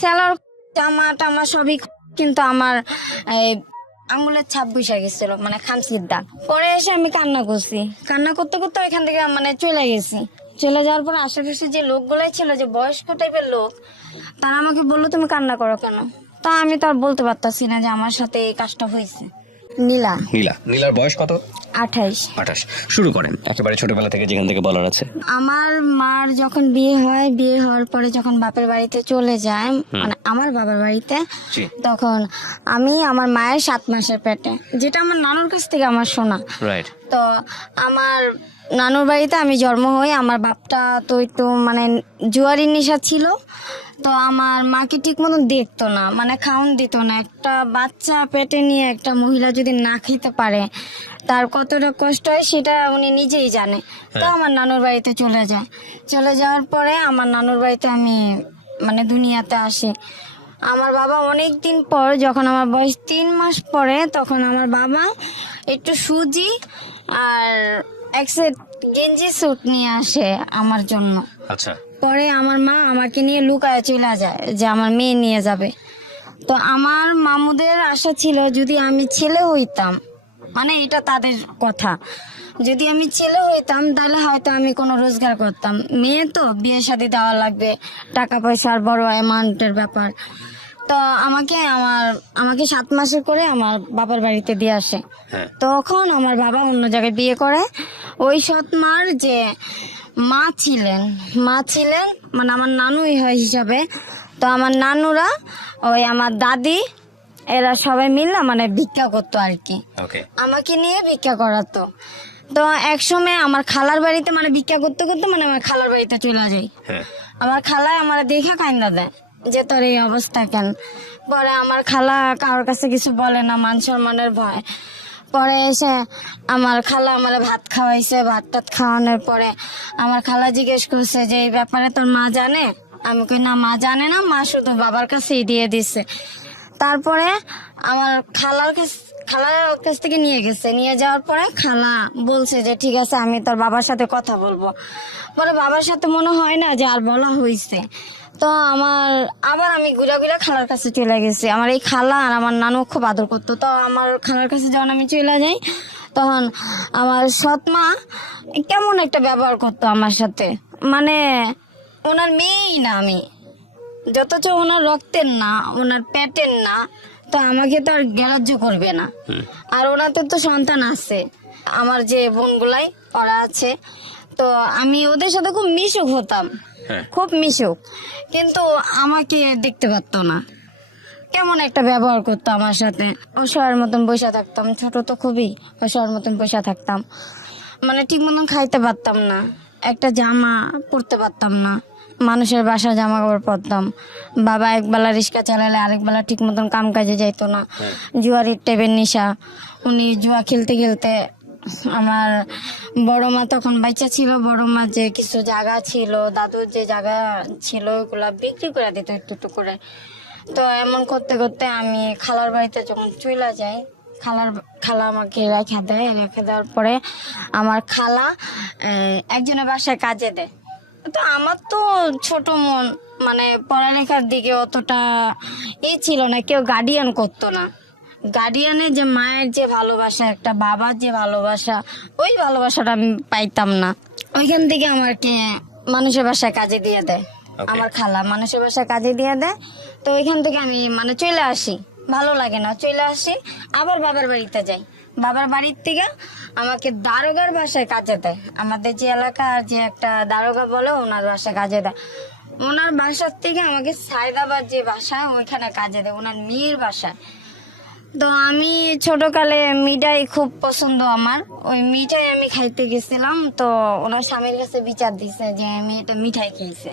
Seller জামা টামা সবই, কিন্তু আমার এই আঙুলের ছাপ বসে গেছিল, মানে খামচির দাগ। পরে এসে আমি কান্না করছি, কান্না করতে করতে এখান থেকে মানে চলে গেছি। চলে যাওয়ার পর আশেপাশে যে লোকগুলাই ছিল, যে বয়স্ক টাইপের লোক, তারা আমাকে বললো তুমি কান্না করো কেন। তা আমি তো আর বলতে পারতাছি না যে আমার সাথে এই কাজটা হয়েছে। নীলা। নীলার বয়স কত? 28। 28। শুরু করেন একেবারে ছোটবেলা থেকে, যেখান থেকে বলার আছে। আমার মার যখন বিয়ে হয়, বিয়ে হওয়ার পরে যখন বাপের বাড়িতে চলে যায়, মানে আমার বাবার বাড়িতে, তখন আমি আমার মায়ের 7 মাসের পেটে, যেটা আমার নানুর কাছ থেকে আমার শোনা। রাইট। তো আমার নানুর বাড়িতে আমি জন্ম হই। আমার বাপটা তো একটু মানে জুয়ারির নেশা ছিল, তো আমার মাকে ঠিক মতন দেখতো না, মানে খাওন দিত না। একটা বাচ্চা পেটে নিয়ে একটা মহিলা যদি না খেতে পারে তার কতটা কষ্ট হয় সেটা উনি নিজেই জানে। তো আমার নানুর বাড়িতে চলে যায়। চলে যাওয়ার পরে আমার নানুর বাড়িতে আমি মানে দুনিয়াতে আসি। আমার বাবা অনেক দিন পর, যখন আমার বয়স 3 মাস পরে, তখন আমার বাবা একটু সুজি আর এক সেট গেঞ্জি স্যুট নিয়ে আসে আমার জন্য। আচ্ছা। পরে আমার মা আমাকে নিয়ে লুকায় চলে যায় যে আমার মেয়ে নিয়ে যাবে। তো আমার মামুদের আশা ছিল যদি আমি ছেলে হইতাম, মানে এটা তাদের কথা, যদি আমি ছেলে হইতাম তাহলে হয়তো আমি কোনো রোজগার করতাম। মেয়ে তো বিয়ে শাদী দেওয়া লাগবে, টাকা পয়সার বড় অ্যামাউন্টের ব্যাপার। তো আমাকে 7 মাসে করে আমার বাবার বাড়িতে দিয়ে আসে। তখন আমার বাবা অন্য জায়গায় বিয়ে করে। ওই সৎ মার যে মা ছিলেন মানে আমার নানুই হয় হিসাবে। তো আমার নানুরা, ওই আমার দাদি, এরা সবাই মিললে মানে ভিক্ষা করতো আর কি, আমাকে নিয়ে ভিক্ষা করাতো। তো একসময় আমার খালার বাড়িতে মানে ভিক্ষা করতে করতে মানে আমার খালার বাড়িতে চলে যাই। আমার খালায় আমার দেখা কান্দা দেয় যে তোর এই অবস্থা কেন। পরে আমার খালা কারোর কাছে কিছু বলে না, মান সম্মানের ভয়। পরে এসে আমার খালা আমার ভাত খাওয়াইছে। ভাত টাত খাওয়ানোর পরে আমার খালা জিজ্ঞেস করছে যে এই ব্যাপারে তোর মা জানে? আমি কই না, মা জানে না, মা শুধু বাবার কাছেই দিয়ে দিছে। তারপরে আমার খালার কাছ থেকে নিয়ে গেছে। নিয়ে যাওয়ার পরে খালা বলছে যে ঠিক আছে আমি তোর বাবার সাথে কথা বলবো। পরে বাবার সাথে মনে হয় না যে আর বলা হয়েছে। তো আবার আমি ঘুরা ঘুরা খালার কাছে চলে গেছি। আমার এই খালা আর আমার নানু খুব আদর করতো। তো আমার খালার কাছে যখন আমি চলে যাই, তখন আমার সৎ মা কেমন একটা ব্যবহার করতো আমার সাথে, মানে ওনার মেয়েই না আমি, যতচ ওনার রক্তের না, ওনার পেটের না, তো আমাকে তো আর গ্রাহ্য করবে না। আর ওনাদের তো সন্তান আছে, আমার যে বোনগুলাই ওরা আছে, তো আমি ওদের সাথে খুব মিশুক হতাম, খুব মিশুক, কিন্তু আমাকে দেখতে পারতো না। কেমন একটা ব্যবহার করতো আমার সাথে। অসহায়ের মতন বসে থাকতাম, ছোট তো খুবই, অসহায়ের মতন বসে থাকতাম, মানে ঠিক মতন খাইতে পারতাম না, একটা জামা পরতে পারতাম না, মানুষের বাসায় জামা কাপড় পরতাম। বাবা একবেলা রিক্সা চালালে আরেকবেলা ঠিক মতন কাম কাজে যাইতো না। জুয়ারির টেবের নেশা, উনি জুয়া খেলতে খেলতে, আমার বড় মা তখন বাচ্চা ছিল, বড় মা যে কিছু জায়গা ছিল, দাদুর যে জায়গা ছিল, ওগুলা বিক্রি করে দিত একটু একটু করে। তো এমন করতে করতে আমি খালার বাড়িতে যখন চলে যাই, খালা আমাকে রেখে দেয়। রেখে দেওয়ার পরে আমার খালা একজনের বাসায় কাজে দেয়। তো আমার তো ছোট মন, মানে পড়ালেখার দিকে অতটা ছিল না, কেউ গার্ডিয়ান করতো না। গার্ডিয়ানের যে মায়ের যে ভালোবাসা, একটা বাবার যে ভালোবাসা, ওই ভালোবাসাটা আমি পাইতাম না। ওইখান থেকে আমাকে মানুষের বাসায় কাজে দিয়ে দেয়। আমার খালা মানুষের বাসায় কাজে দিয়ে দেয়। তো ওইখান থেকে আমি মানে চলে আসি, ভালো লাগে না, চলে আসি, আবার বাবার বাড়িতে যাই। বাবার বাড়ির থেকে আমাকে দারোগার বাসায় কাজে দেয়। আমাদের যে এলাকার যে একটা দারোগা বলে, ওনার বাসায় কাজে দেয়। ওনার বাসার থেকে আমাকে সায়দাবাদ যে বাসায়, ওইখানে কাজে দেয়, ওনার মেয়ের বাসায়। তো আমি ছোটকালে মিঠাই খুব পছন্দ আমার, ওই মিঠাই আমি খাইতে গেছিলাম। তো ওনার স্বামীর কাছে বিচার দিছে যে আমি এটা মিঠাই খেয়েছে।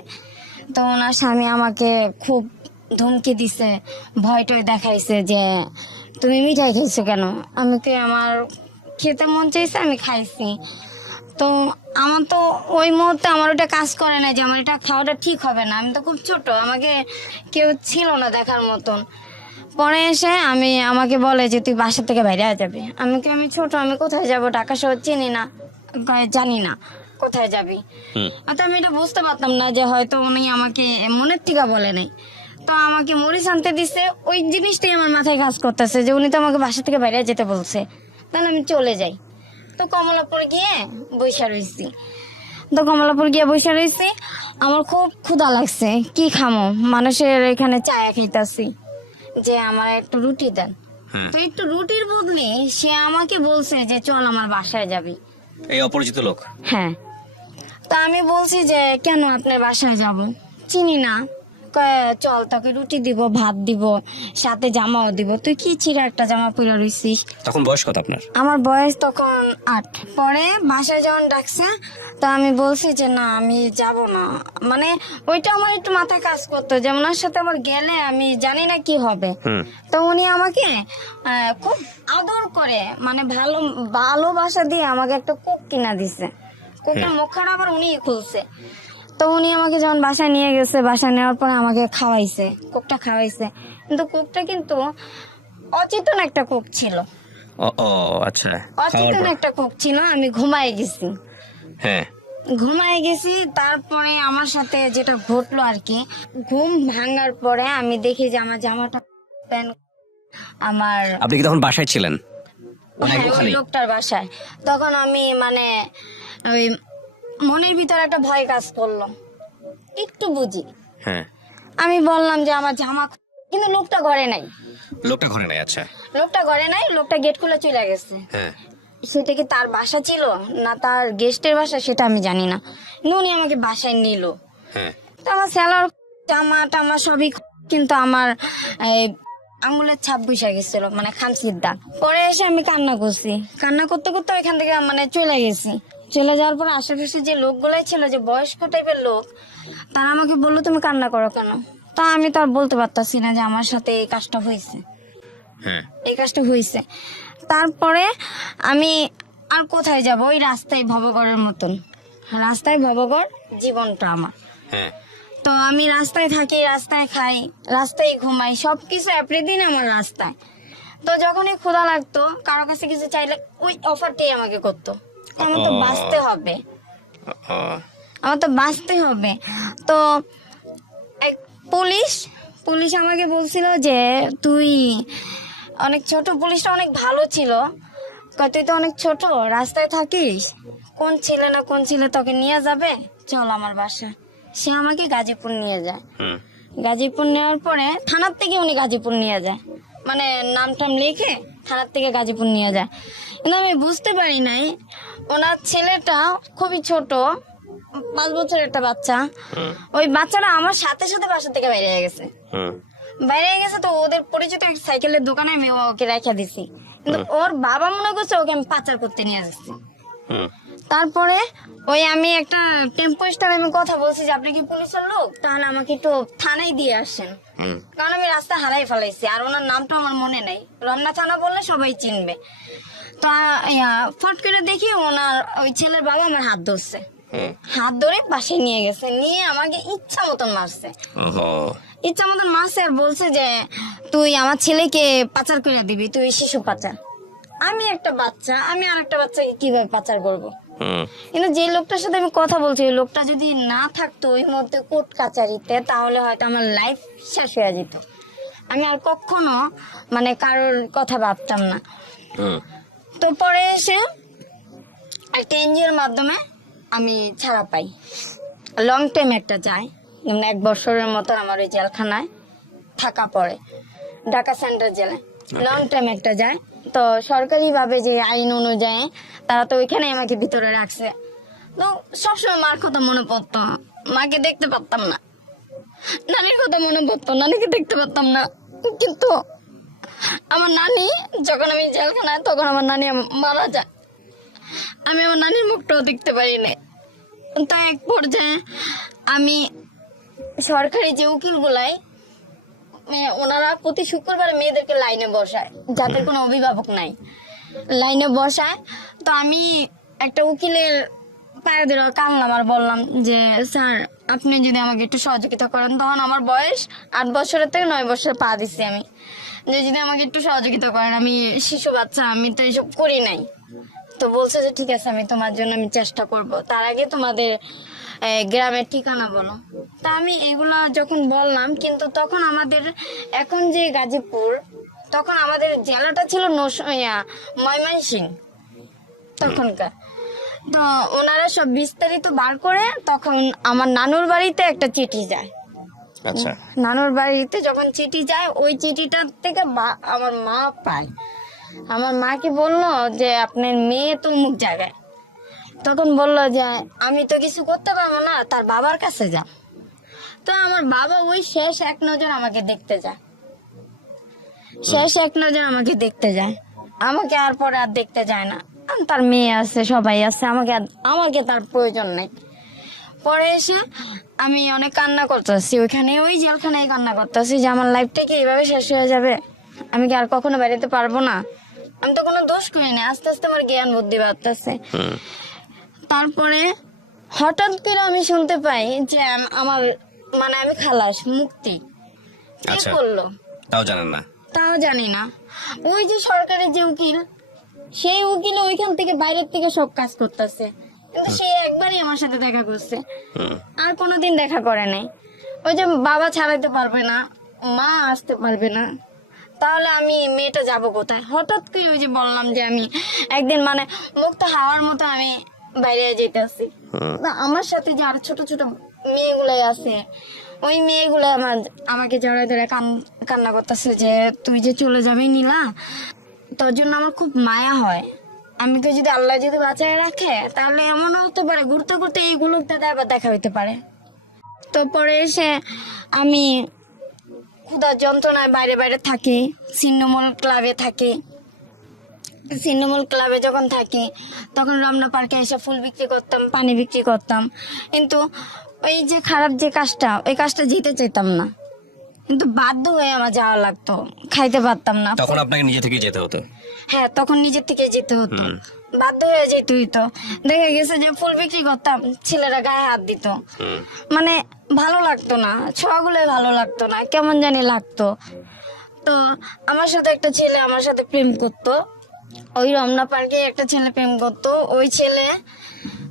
তো ওনার স্বামী আমাকে খুব ধমকি দিছে, ভয় টয় দেখাইছে যে তুমি মিঠাই খেয়েছো কেন। আমি কি, আমার খেতে মন চাইছে, আমি খাইছি। তো আমার তো ওই মুহূর্তে আমার ওটা কাজ করে না যে আমার এটা খাওয়াটা ঠিক হবে না, আমি তো খুব ছোট, আমাকে কেউ ছিল না দেখার মতন। পরে এসে আমাকে বলে যে তুই বাসা থেকে বাইরে যাবি। আমি ছোট, আমি কোথায় যাব, ঢাকা শহর চিনি না, জানি না কোথায় যাবি। তো আমি এটা বুঝতে পারতাম না যে হয়তো উনি আমাকে মনের থেকে বলে নাই। তো আমাকে মরিচ আনতে দিছে, ওই জিনিসটাই আমার মাথায় কাজ করতেছে যে উনি তো আমাকে বাসা থেকে বাইরে যেতে বলছে, তাহলে আমি চলে যাই। তো কমলাপুর গিয়ে বৈশা রয়েছি। আমার খুব ক্ষুধা লাগছে, কি খামো, মানুষের এখানে চায়া খাইতাছি, যে আমার একটু রুটি দেন। তো একটু রুটির বদলে সে আমাকে বলছে যে চল আমার বাসায় যাবি। এই অপরিচিত লোক? হ্যাঁ। তা আমি বলছি যে কেন আপনার বাসায় যাব, চিনি না। কয়, চল তোকে রুটি দিব, ভাত দিব, সাথে জামাও দিব, তুই কি ছিঁড়া একটা জামা পরে রইছিস। তখন বয়স কত আপনার? আমার বয়স তখন 8। পরে বাসায় যখন ডাকছে, তো আমি বলছি যে না আমি যাব না, মানে ওইটা আমার একটু মাথায় কাজ করতো যে ওনার সাথে আমার গেলে আমি জানি না কি হবে। তো উনি আমাকে খুব আদর করে, মানে ভালোবাসা দিয়ে আমাকে একটা কোক কিনা দিছে। কোকটার মুখটা আবার উনি খুলছে। তো উনি আমাকে যখন বাসায় নিয়ে গেছে, বাসায় নেওয়ার পরে আমাকে খাওয়াইছে, কোকটা খাওয়াইছে। কিন্তু কোকটা কিন্তু অচেতন একটা কোক ছিল। আচ্ছা, অচেতন একটা কোক ছিল। আমি ঘুমায় গেছি। হ্যাঁ, ঘুমায় গেছি। তারপরে আমার সাথে যেটা ঘটলো আর কি, ঘুম ভাঙার পরে আমি দেখি যে আমার জামাটা প্যান্ট আমার, আপনি কি তখন বাসায় ছিলেন? হ্যাঁ, ওই লোকটার বাসায়। তখন আমি মানে ওই মনের ভিতরে একটা ভয় কাজ করলো, একটু বুঝি। হ্যাঁ, আমি বললাম যে আমার জামা, কিন্তু লোকটা ঘরে নাই। লোকটা ঘরে নাই? আচ্ছা, লোকটা ঘরে নাই, লোকটা গেট খুলে চলে গেছে। হ্যাঁ, সেটা কি তার বাসা ছিল না তার গেস্টের বাসা সেটা আমি জানি না। কিন্তু উনি আমাকে বাসায় নিল। হ্যাঁ, তো আমার স্যালার জামা টামা সবই, কিন্তু আমার আঙুলের ছাপ বসে গেছিল, মানে খামচির দাগ। পরে এসে আমি কান্না করছি, কান্না করতে করতে এখান থেকে মানে চলে গেছি। চলে যাওয়ার পর আশেপাশে যে লোকগুলাই ছিল, যে বয়স্ক টাইপের লোক, তারা আমাকে বললো তুমি কান্না করো কেন। তা আমি তো আর বলতে পারতাছি না যে আমার সাথে এই কাজটা হয়েছে, হ্যাঁ, এই কাজটা হয়েছে। তারপরে আমি আর কোথায় যাব, ওই রাস্তায় ভবঘরের মতন, রাস্তায় ভবঘর জীবনটা আমার। হ্যাঁ, তো আমি রাস্তায় থাকি, রাস্তায় খাই, রাস্তায় ঘুমাই, সবকিছু এভরিদিন আমার রাস্তায়। তো যখনই ক্ষুধা লাগতো, কারো কাছে কিছু চাইলে ওই অফারটাই আমাকে করতো। আমার তো বাঁচতে হবে, আমার তো বাঁচতে হবে। তো এক পুলিশ আমাকে বলছিল যে তুই অনেক ছোট, পুলিশটা অনেক ভালো ছিল। কয় তুই তো অনেক ছোট, রাস্তায় থাকিস, কোন ছেলে তোকে নিয়ে যাবে, চল আমার বাসায়। সে আমাকে গাজীপুর নিয়ে যায়। গাজীপুর নেওয়ার পরে থানার থেকে উনি গাজীপুর নিয়ে যায়, মানে নাম টাম লিখে থানার থেকে গাজীপুর নিয়ে যায়। কিন্তু আমি বুঝতে পারি নাই ওনার ছেলেটা খুবই ছোট, 5 বছরের একটা বাচ্চা। ওই বাচ্চাটা আমার সাথে সাথে বাসা থেকে বাইরে হয়ে গেছে। তো ওদের পরিচিত এক সাইকেলের দোকানে আমি ওকে রেখে দিছি। কিন্তু ওর বাবা মনে করছে ওকে আমি পাচার করতে নিয়ে যাচ্ছি। তারপরে ওই আমি একটা টেম্পো স্ট্যান্ডে আমি কথা বলছি যে আপনি কি পুলিশের লোক, তাহলে আমাকে একটু থানায় দিয়ে আসেন, কারণ আমি রাস্তা হারাই ফেলাইছি। আর ওনার নামটা আমার মনে নেই, রমনা থানা বললে সবাই চিনবে। তা ফট করে দেখি ওনার ওই ছেলের বাবা আমার হাত ধরছে, হাত ধরে বাসায় নিয়ে গেছে, নিয়ে আমাকে ইচ্ছা মতন মারছে। আর বলছে যে তুই আমার ছেলেকে পাচার করে দিবি, তুই শিশু পাচার। আমি একটা বাচ্চা, আমি আর একটা বাচ্চাকে কিভাবে পাচার করব। কিন্তু যে লোকটার সাথে আমি কথা বলছি, ওই লোকটা যদি না থাকতো ওই মধ্যে কোর্ট কাচারিতে, তাহলে হয়তো আমার লাইফ শেষ হয়ে যেত। আমি আর কখনো মানে কারোর কথা ভাবতাম না। তো পরে এসে একটা এনজিওর মাধ্যমে আমি ছাড়া পাই, লং টাইম একটা যায়, যেমন 1 বছরের মতো আমার ওই জেলখানায় থাকা পড়ে, ঢাকা সেন্ট্রাল জেলে লং টাইম একটা যায়। তো সরকারি ভাবে যে আইন অনুযায়ী তারা তো ওইখানে আমাকে ভিতরে রাখছে। তো সবসময় মার কথা মনে পড়তো, মাকে দেখতে পারতাম না, নানির কথা মনে পড়তো, নানিকে দেখতে পারতাম না। কিন্তু আমার নানি যখন আমি জেলখানায়, তখন আমার নানি মারা যায়, আমি আমার নানির মুখটাও দেখতে পারি না। তো এক পর্যায়ে আমি সরকারি যে উকিল গুলাই, ওনারা প্রতি শুক্রবারে মেয়েদেরকে লাইনে বসায়, যাদের কোনো অভিভাবক নাই, লাইনে বসায়। তো আমি একটা উকিলের পায়ে ধরে কানলাম আর বললাম যে স্যার আপনি যদি আমাকে একটু সহযোগিতা করেন। তখন আমার বয়স 8 বছরের থেকে 9 বছরে পা দিচ্ছি আমি, যে যদি আমাকে একটু সহযোগিতা করেন, আমি শিশু বাচ্চা, আমি তো এইসব করি নাই। তো বলছে যে ঠিক আছে, আমি তোমার জন্য আমি চেষ্টা করব, তার আগে তোমাদের গ্রামের ঠিকানা বলো। তা আমি এগুলা যখন বললাম, কিন্তু তখন আমাদের এখন যে গাজীপুর, তখন আমাদের জেলাটা ছিল ময়মনসিংহ তখনকার। তো ওনারা সব বিস্তারিত বার করে তখন আমার নানুর বাড়িতে একটা চিঠি যায়। আচ্ছা। নানুর বাড়িতে যখন চিঠি যায়, ওই চিঠিটা থেকে আমার মা পায়। আমার মাকে বললো যে আপনার মেয়ে তো অমুক জায়গায়। তখন বললো যে আমি তো কিছু করতে পারবো না, তার বাবার কাছে যা। তো আমার বাবা ওই শেষ এক নজর আমাকে দেখতে যায়, শেষ এক নজর আমাকে দেখতে যায়, আমাকে আর পরে আর দেখতে যায় না। তার মেয়ে আছে, সবাই আছে, আমাকে তার প্রয়োজন নেই। পরে এসে আমি অনেক কান্না করতেছি, ওইখানে ওই জেলখানায় কান্না করতেছি যে আমার লাইফটা কি এইভাবে শেষ হয়ে যাবে, আমি কি আর কখনো বেরোতে পারবো না। আমি তো কোনো দোষ করিনি, আস্তে আস্তে আমার জ্ঞান বুদ্ধি বাড়তেছে। তারপরে হঠাৎ করে আমি শুনতে পাই যে আমার মানে আমি খালাস, মুক্তি। কে আচ্ছা। করলো তাও জানেন না? তাও জানি না। ওই যে সরকারের যে উকিল, সেই উকিল ওইখান থেকে বাইরের থেকে সব কাজ করতেছে, কিন্তু সে একবারই আমার সাথে দেখা করছে, আর কোনোদিন দেখা করে নাই। ওই যে বাবা ছাড়াইতে পারবে না, মা আসতে পারবে না, তাহলে আমি মেয়েটা যাব কোথায়? হঠাৎ করে ওই যে বললাম যে আমি একদিন মানে মুক্ত হাওয়ার মতো আমি বাইরে যেতেছি, আমার সাথে যে আর ছোট ছোট মেয়েগুলাই আছে, ওই মেয়েগুলো আমাকে জড়ায় ধরে কান্না করতেছে যে তুই যে চলে যাবি নীলা, তোর জন্য আমার খুব মায়া হয়। আমি তো যদি আল্লাহ যদি বাঁচায় রাখে, তাহলে এমন হতে পারে ঘুরতে ঘুরতে এইগুলো দাদা আবার দেখা হইতে পারে। তো পরে এসে আমি ক্ষুধার যন্ত্রণায় বাইরে বাইরে থাকি, ছিন্নমূল ক্লাবে থাকি। ছিন্নমূল ক্লাবে যখন থাকি তখন রমনা পার্কে এসে ফুল বিক্রি করতাম, পানি বিক্রি করতাম, কিন্তু ওই যে খারাপ যে কাজটা, ওই কাজটা যেতে চাইতাম না, কিন্তু বাধ্য হয়ে আমার যাওয়া লাগতো, খাইতে পারতাম না। তখন আপনাকে নিজে থেকে যেতে হতো? হ্যাঁ, তখন নিজের থেকে যেতে হতো, বাধ্য হয়ে যেতে হইতো। দেখা গেছে যে ফুল বিক্রি করতাম, ছেলেরা গায়ে হাত দিত, মানে ভালো লাগতো না, ছোঁয়াগুলো ভালো লাগতো না, কেমন জানি লাগতো। তো আমার সাথে একটা ছেলে আমার সাথে প্রেম করতো, ওই রমনা পার্কে একটা ছেলে প্রেম করতো। ওই ছেলে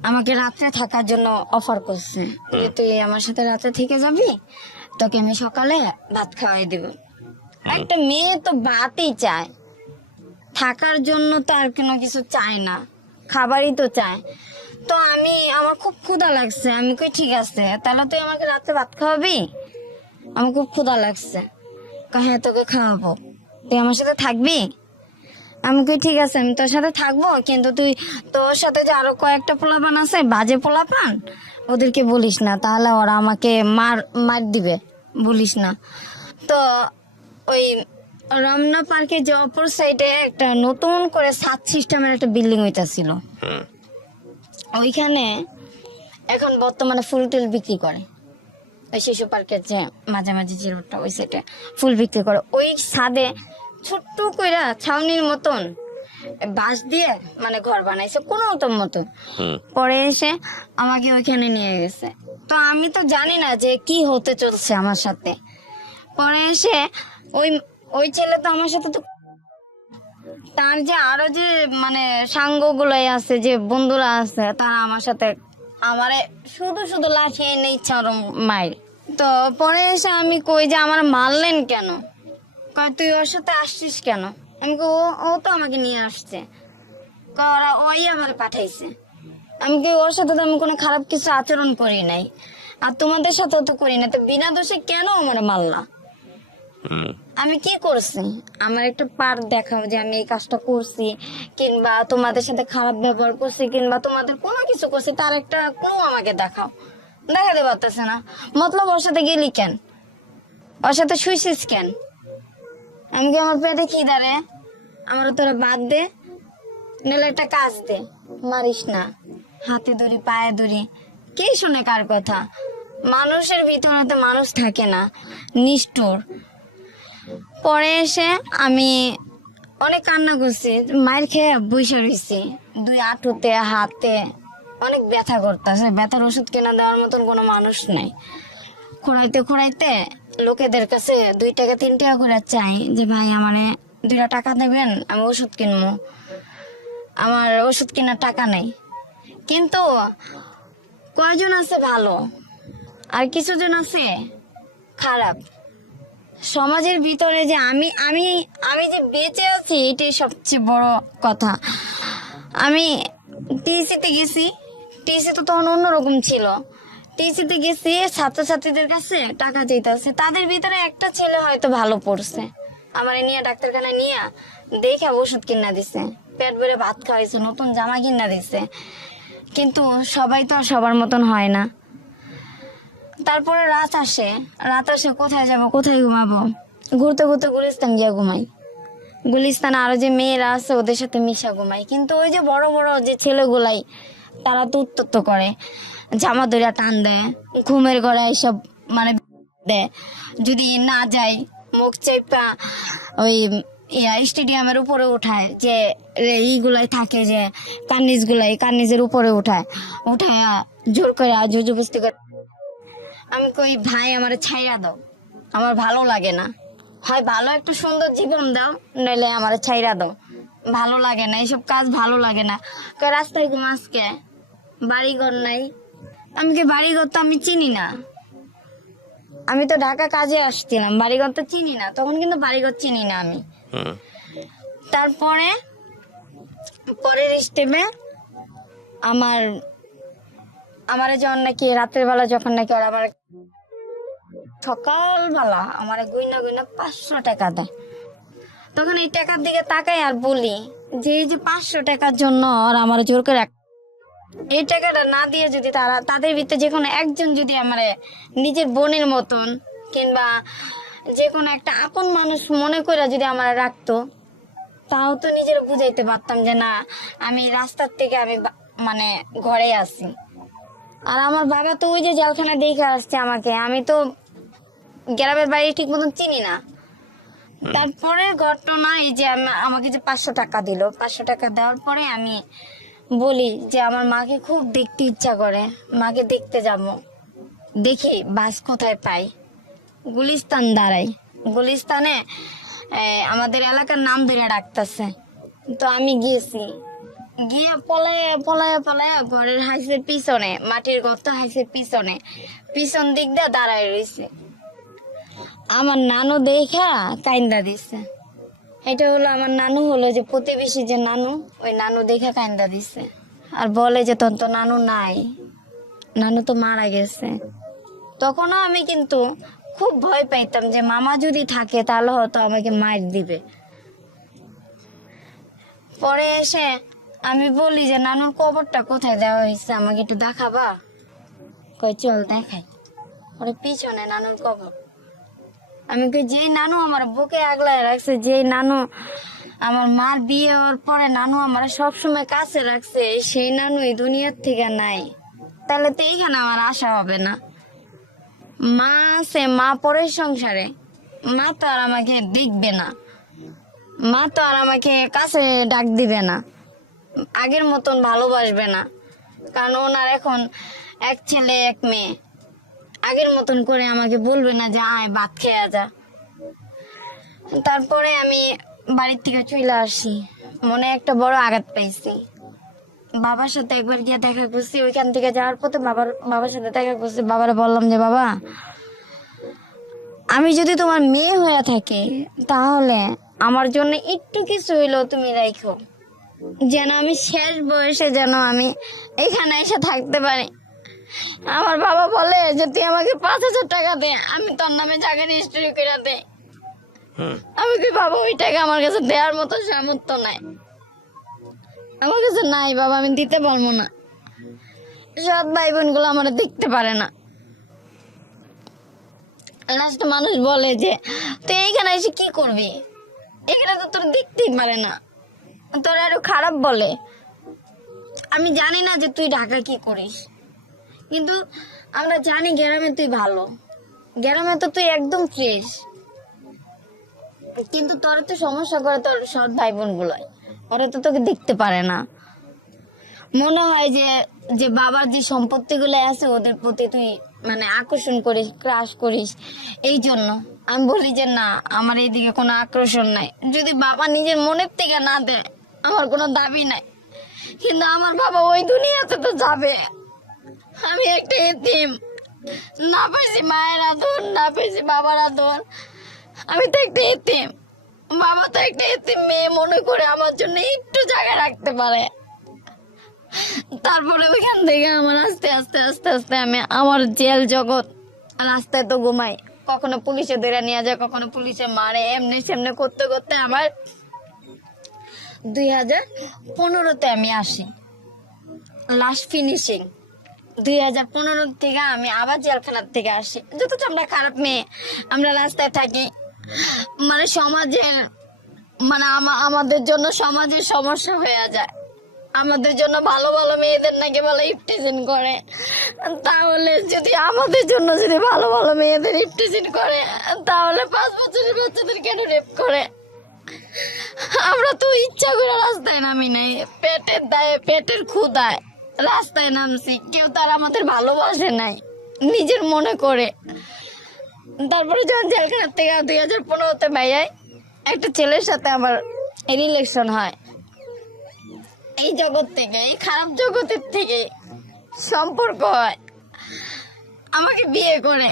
আমাকে রাত্রে থাকার জন্য অফার করছে যে তুই আমার সাথে রাতে থেকে যাবি, তোকে আমি সকালে ভাত খাওয়াই দিব। একটা মেয়ে তো ভাতই চায়, থাকার জন্য তো আর কোনো কিছু চায় না, খাবারই তো চায়। তো আমার খুব ক্ষুধা লাগছে, আমি কই ঠিক আছে, তাহলে তুই আমাকে রাতে ভাত খাওয়াবি, আমার খুব ক্ষুধা লাগছে। হ্যাঁ তোকে খাওয়াবো, তুই আমার সাথে থাকবি? আমি কই ঠিক আছে, আমি তোর সাথে থাকবো, কিন্তু তুই তোর সাথে যে আরো কয়েকটা পোলাপান আছে, বাজে পোলাপান, ওদেরকে বলিস না, তাহলে ওরা আমাকে মার দিবে, বলিস না। তো ওই রমনা পার্কের যে অপর সাইডে একটা নতুন করে সাত সিস্টেমের একটা বিল্ডিং হইতাছিল, ওইখানে এখন বর্তমানে ফুল টুল বিক্রি করে। ওই শিশু পার্কের যে মাঝামাঝি যে রোডটা, ওই সাইডে ফুল বিক্রি করে। ওই ছাদে ছোট্ট কইরা ছাউনির মতন বাঁশ দিয়ে মানে ঘর বানাইছে কোনো মতন। পরে এসে আমাকে ওইখানে নিয়ে গেছে। তো আমি তো জানি না যে কি হতে চলছে আমার সাথে। পরে এসে ওই ওই ছেলে তো আমার সাথে তো, তার যে আরো যে মানে সাঙ্গ গুলাই আছে, যে বন্ধুরা আছে, তারা আমার সাথে আমারে শুধু শুধু লাঠি এনে ইচ্ছা মায়ের। তো পরে এসে আমি কই যে আমার মারলেন কেন? কয় তুই ওর সাথে আসছিস কেন? আমি কই ও তো আমাকে নিয়ে আসছে, ওরা ওই আমার পাঠাইছে। আমি কি ওর সাথে তো আমি কোনো খারাপ কিছু আচরণ করি নাই, আর তোমাদের সাথেও তো করি না, তো বিনা দোষে কেন আমার মারলা? আমি কি করছি? আমার একটা পার্ট দেখাও যে আমি এই কাজটা করছি, কিংবা তোমাদের সাথে খারাপ ব্যবহার করছি, কিংবা তোমাদের কোনো কিছু করছি, তার একটা ক্লু আমাকে দেখাও। দেখাতে পারতেছে না। মতলব ওর সাথে গেলি কেন? ওর সাথে শুইছিস কেন? আমি কি আমার পেটে খিদারে? আমার তোরা বাদ দে, নাহলে একটা কাজ দে, মারিস না। হাতে ধরি, পায়ে ধরি, কে শুনে কার কথা? মানুষের ভিতরে তো মানুষ থাকে না, নিষ্ঠুর। পরে এসে আমি অনেক কান্না করছি, মায়ের খেয়ে বসে রয়েছি, দুই হাঁটুতে হাতে অনেক ব্যথা করতেছে, ব্যথার ওষুধ কেনা দেওয়ার মতন কোনো মানুষ নাই। খোঁড়াইতে খোঁড়াইতে লোকেদের কাছে 2 টাকা 3 টাকা করে চাই যে ভাই আমারে 2 টাকা দেবেন, আমি ওষুধ কিনবো। আমার ওষুধ কেনার টাকা নেই, কিন্তু কয়জন আছে ভালো আর কিছুজন আছে খারাপ। সমাজের ভিতরে যে আমি আমি আমি যে বেঁচে আছি এটাই সবচেয়ে বড় কথা। আমি টিসিতে গেছি, টিসি তো তখন অন্যরকম ছিল। টিসিতে গেছি, ছাত্রছাত্রীদের কাছে টাকা চাইতেছে, তাদের ভিতরে একটা ছেলে হয়তো ভালো পড়ছে, আমার নিয়ে ডাক্তারখানায় নিয়ে দেখে ওষুধ কিনা দিছে, পেট ভরে ভাত খাওয়াইছে, নতুন জামা কিনা দিছে। কিন্তু সবাই তো আর সবার মতন হয় না। তারপরে রাত আসে, কোথায় যাব, কোথায় ঘুমাবো? ঘুরতে ঘুরতে গুলিস্তান গিয়া ঘুমাই। গুলিস্তান আরো যে মেয়েরা আছে ওদের সাথে মিশা ঘুমাই। কিন্তু ওই যে বড় বড় যে ছেলেগুলাই, তারা তো উত্তপ্ত করে, জামা দইরা টান দেয়, ঘুমের ঘরে এইসব মানে দেয়। যদি না যাই মুখ চেপা ওই স্টেডিয়ামের উপরে উঠায়, যে এইগুলাই থাকে যে কার্নিজের উপরে উঠায় জোর করে জবরদস্তি করে। আমি কই ভাই আমার ছাইরা দাও, আমার ভালো লাগে না, হয় ভালো একটু সুন্দর জীবন দাও, নইলে আমার ছাইরা দাও, ভালো লাগে না এইসব কাজ, ভালো লাগে না। রাস্তায় ঘুমাসকে, বাড়িঘর নাই। আমি কি বাড়িঘর তো আমি চিনি না, আমি তো ঢাকা কাজে আসছিলাম, বাড়িঘর তো চিনি না, তখন কিন্তু বাড়িঘর চিনি না আমি। তারপরে পরের স্টেপে আমার যখন নাকি রাতের বেলা, যখন নাকি ওরা আমার সকালবেলা আমার গুইনা 500 টাকা দেয়, তখন এই টাকার দিকে তাকাই আর বলি যে এই যে 500 টাকার জন্য ওরা আমার জোর করে এই টাকাটা না দিয়ে যদি তাদের ভিতরে যে কোনো একজন যদি আমার নিজের বোনের মতন কিংবা যে কোনো একটা আপন মানুষ মনে করে যদি আমার রাখতো, তাও তো নিজের বুঝাইতে পারতাম যে না, আমি রাস্তার থেকে আমি মানে ঘরে আছি। আর আমার বাবা তো ওই যে জেলখানা দেখে আসছে আমাকে, আমি তো গ্রামের বাড়ি ঠিক মতন চিনি না। তারপরে ঘটনা এই যে আমাকে যে 500 টাকা দিল, 500 টাকা দেওয়ার পরে আমি বলি যে আমার মাকে খুব দেখতে ইচ্ছা করে, মাকে দেখতে যাব, দেখি বাস কোথায় পাই। গুলিস্তান দাঁড়াই, গুলিস্তানে আমাদের এলাকার নাম ধরে ডাকতেছে। তো আমি গিয়েছি, গিয়ে পলায়া ঘরের হাইসের পিছনে, মাটির গর্ত হাইসের পিছন দিক দিয়ে দাঁড়ায় রয়েছে। আমার নানু দেখা কাইন্দা দিছে। এটা হলো আমার নানু, হলো যে প্রতিবেশী যে নানু, ওই নানু দেখা কাইন্দা দিছে আর বলে যে তোর তো নানু নাই, নানু তো মারা গেছে। তখনও আমি কিন্তু খুব ভয় পাইতাম যে মামা যদি থাকে তাহলে হয়তো আমাকে মার দিবে। পরে এসে আমি বলি যে নানুর কবরটা কোথায় দেওয়া হয়েছে, আমাকে একটু দেখাবা? কই চল দেখাই। ওর পিছনে নানুর কবর। আমি কই যে নানু আমার বুকে আগলায় রাখছে, যে নানু আমার মার বিয়ে হওয়ার পরে নানু আমার সবসময় কাছে রাখছে, সেই নানু এই দুনিয়ার থেকে নাই, তাহলে তো এইখানে আমার আশা হবে না। মা আছে, মা পরের সংসারে, মা তো আর আমাকে দেখবে না, মা তো আর আমাকে কাছে ডাক দিবে না, আগের মতন ভালোবাসবে না, কারণ ওনার এখন এক ছেলে এক মেয়ে, আগের মতন করে আমাকে বলবে না যে আয় ভাত খেয়ে যা। তারপরে আমি বাড়ির থেকে চলে আসি, মনে একটা বড় আঘাত পাইছি। বাবার সাথে একবার গিয়ে দেখা করছি, ওইখান থেকে যাওয়ার পথে বাবার সাথে দেখা করছি। বাবারে বললাম যে বাবা, আমি যদি তোমার মেয়ে হয়ে থাকি তাহলে আমার জন্য একটু কিছু হইলেও তুমি রাখো, যেন আমি শেষ বয়সে যেন আমি এখানে এসে থাকতে পারি। আমার বাবা বলে যে তুই আমাকে 5,000 টাকা দে, আমি তোর নামে জায়গা রেজিস্ট্রি করে দে। আমি কি বাবা, ওই টাকা আমার কাছে দেওয়ার মতো সামর্থ্য নাই, আমার কাছে নাই বাবা, আমি দিতে পারবো না। সৎ ভাই বোন গুলো আমার দেখতে পারে না। লাস্ট মানুষ বলে যে তুই এইখানে এসে কি করবি, এখানে তো তোর দেখতেই পারে না, তোরা আরো খারাপ বলে। আমি জানি না যে তুই ঢাকা কি করিস, কিন্তু আমরা জানি গ্রামে তুই ভালো, গ্রামে তো তুই একদম ফ্রেশ, কিন্তু তোর তো সমস্যা করে তোর সৎ ভাই বোন গুলোয়, ওরা তো তোকে দেখতে পারে না। মনে হয় যে যে বাবার যে সম্পত্তি গুলো আছে ওদের প্রতি তুই মানে আকর্ষণ করিস, ক্রাশ করিস, এই জন্য আমি বলি যে না, আমার এইদিকে কোনো আকর্ষণ নাই। যদি বাবা নিজের মনের থেকে না দেয় আমার কোনো দাবি নাই, কিন্তু আমার বাবা ওই দুনিয়াতে তো যাবে, আমি একটা এতিম, না পেয়েছি মায়ের আদর, না পেয়েছি বাবার আদর। আমি তো একটা এতিম, বাবা তো একটা এতিম মেয়ে মনে করে আমার জন্য একটু জায়গা রাখতে পারে। তারপরে ওইখান থেকে আমার আস্তে আস্তে আস্তে আস্তে আমি আমার জেল জগৎ, রাস্তায় তো ঘুমাই, কখনো পুলিশে ধরে নিয়ে যায়, কখনো পুলিশে মারে, এমনি সেমনি করতে করতে আমার 2015-তে আমি আসি লাস্ট ফিনিশিং। 2015 থেকে আমি আবার জেলখানার থেকে আসি। যথেষ্ট আমরা খারাপ মেয়ে, আমরা রাস্তায় থাকি, মানে সমাজে, মানে আমাদের জন্য সমাজের সমস্যা হয়ে যায়। আমাদের জন্য ভালো ভালো মেয়েদের নাকি বলে ইফটিজিং করে, তাহলে যদি আমাদের জন্য যদি ভালো ভালো মেয়েদের ইফটিজিং করে, তাহলে 5 বছরের বাচ্চাদের কেন রেপ করে? আমরা তো ইচ্ছা করে রাস্তায় নামি নাই, পেটের দায়ে পেটের ক্ষুধায় রাস্তায় নামছি। কেউ তার আমাদের ভালোবাসে নাই, নিজের মনে করে। তারপরে যখন জেলখানার থেকে 2015-তে ভাইয়াই একটা ছেলের সাথে আমার রিলেশন হয়, এই জগৎ থেকে, এই খারাপ জগতের থেকে সম্পর্ক হয়। আমাকে বিয়ে করে,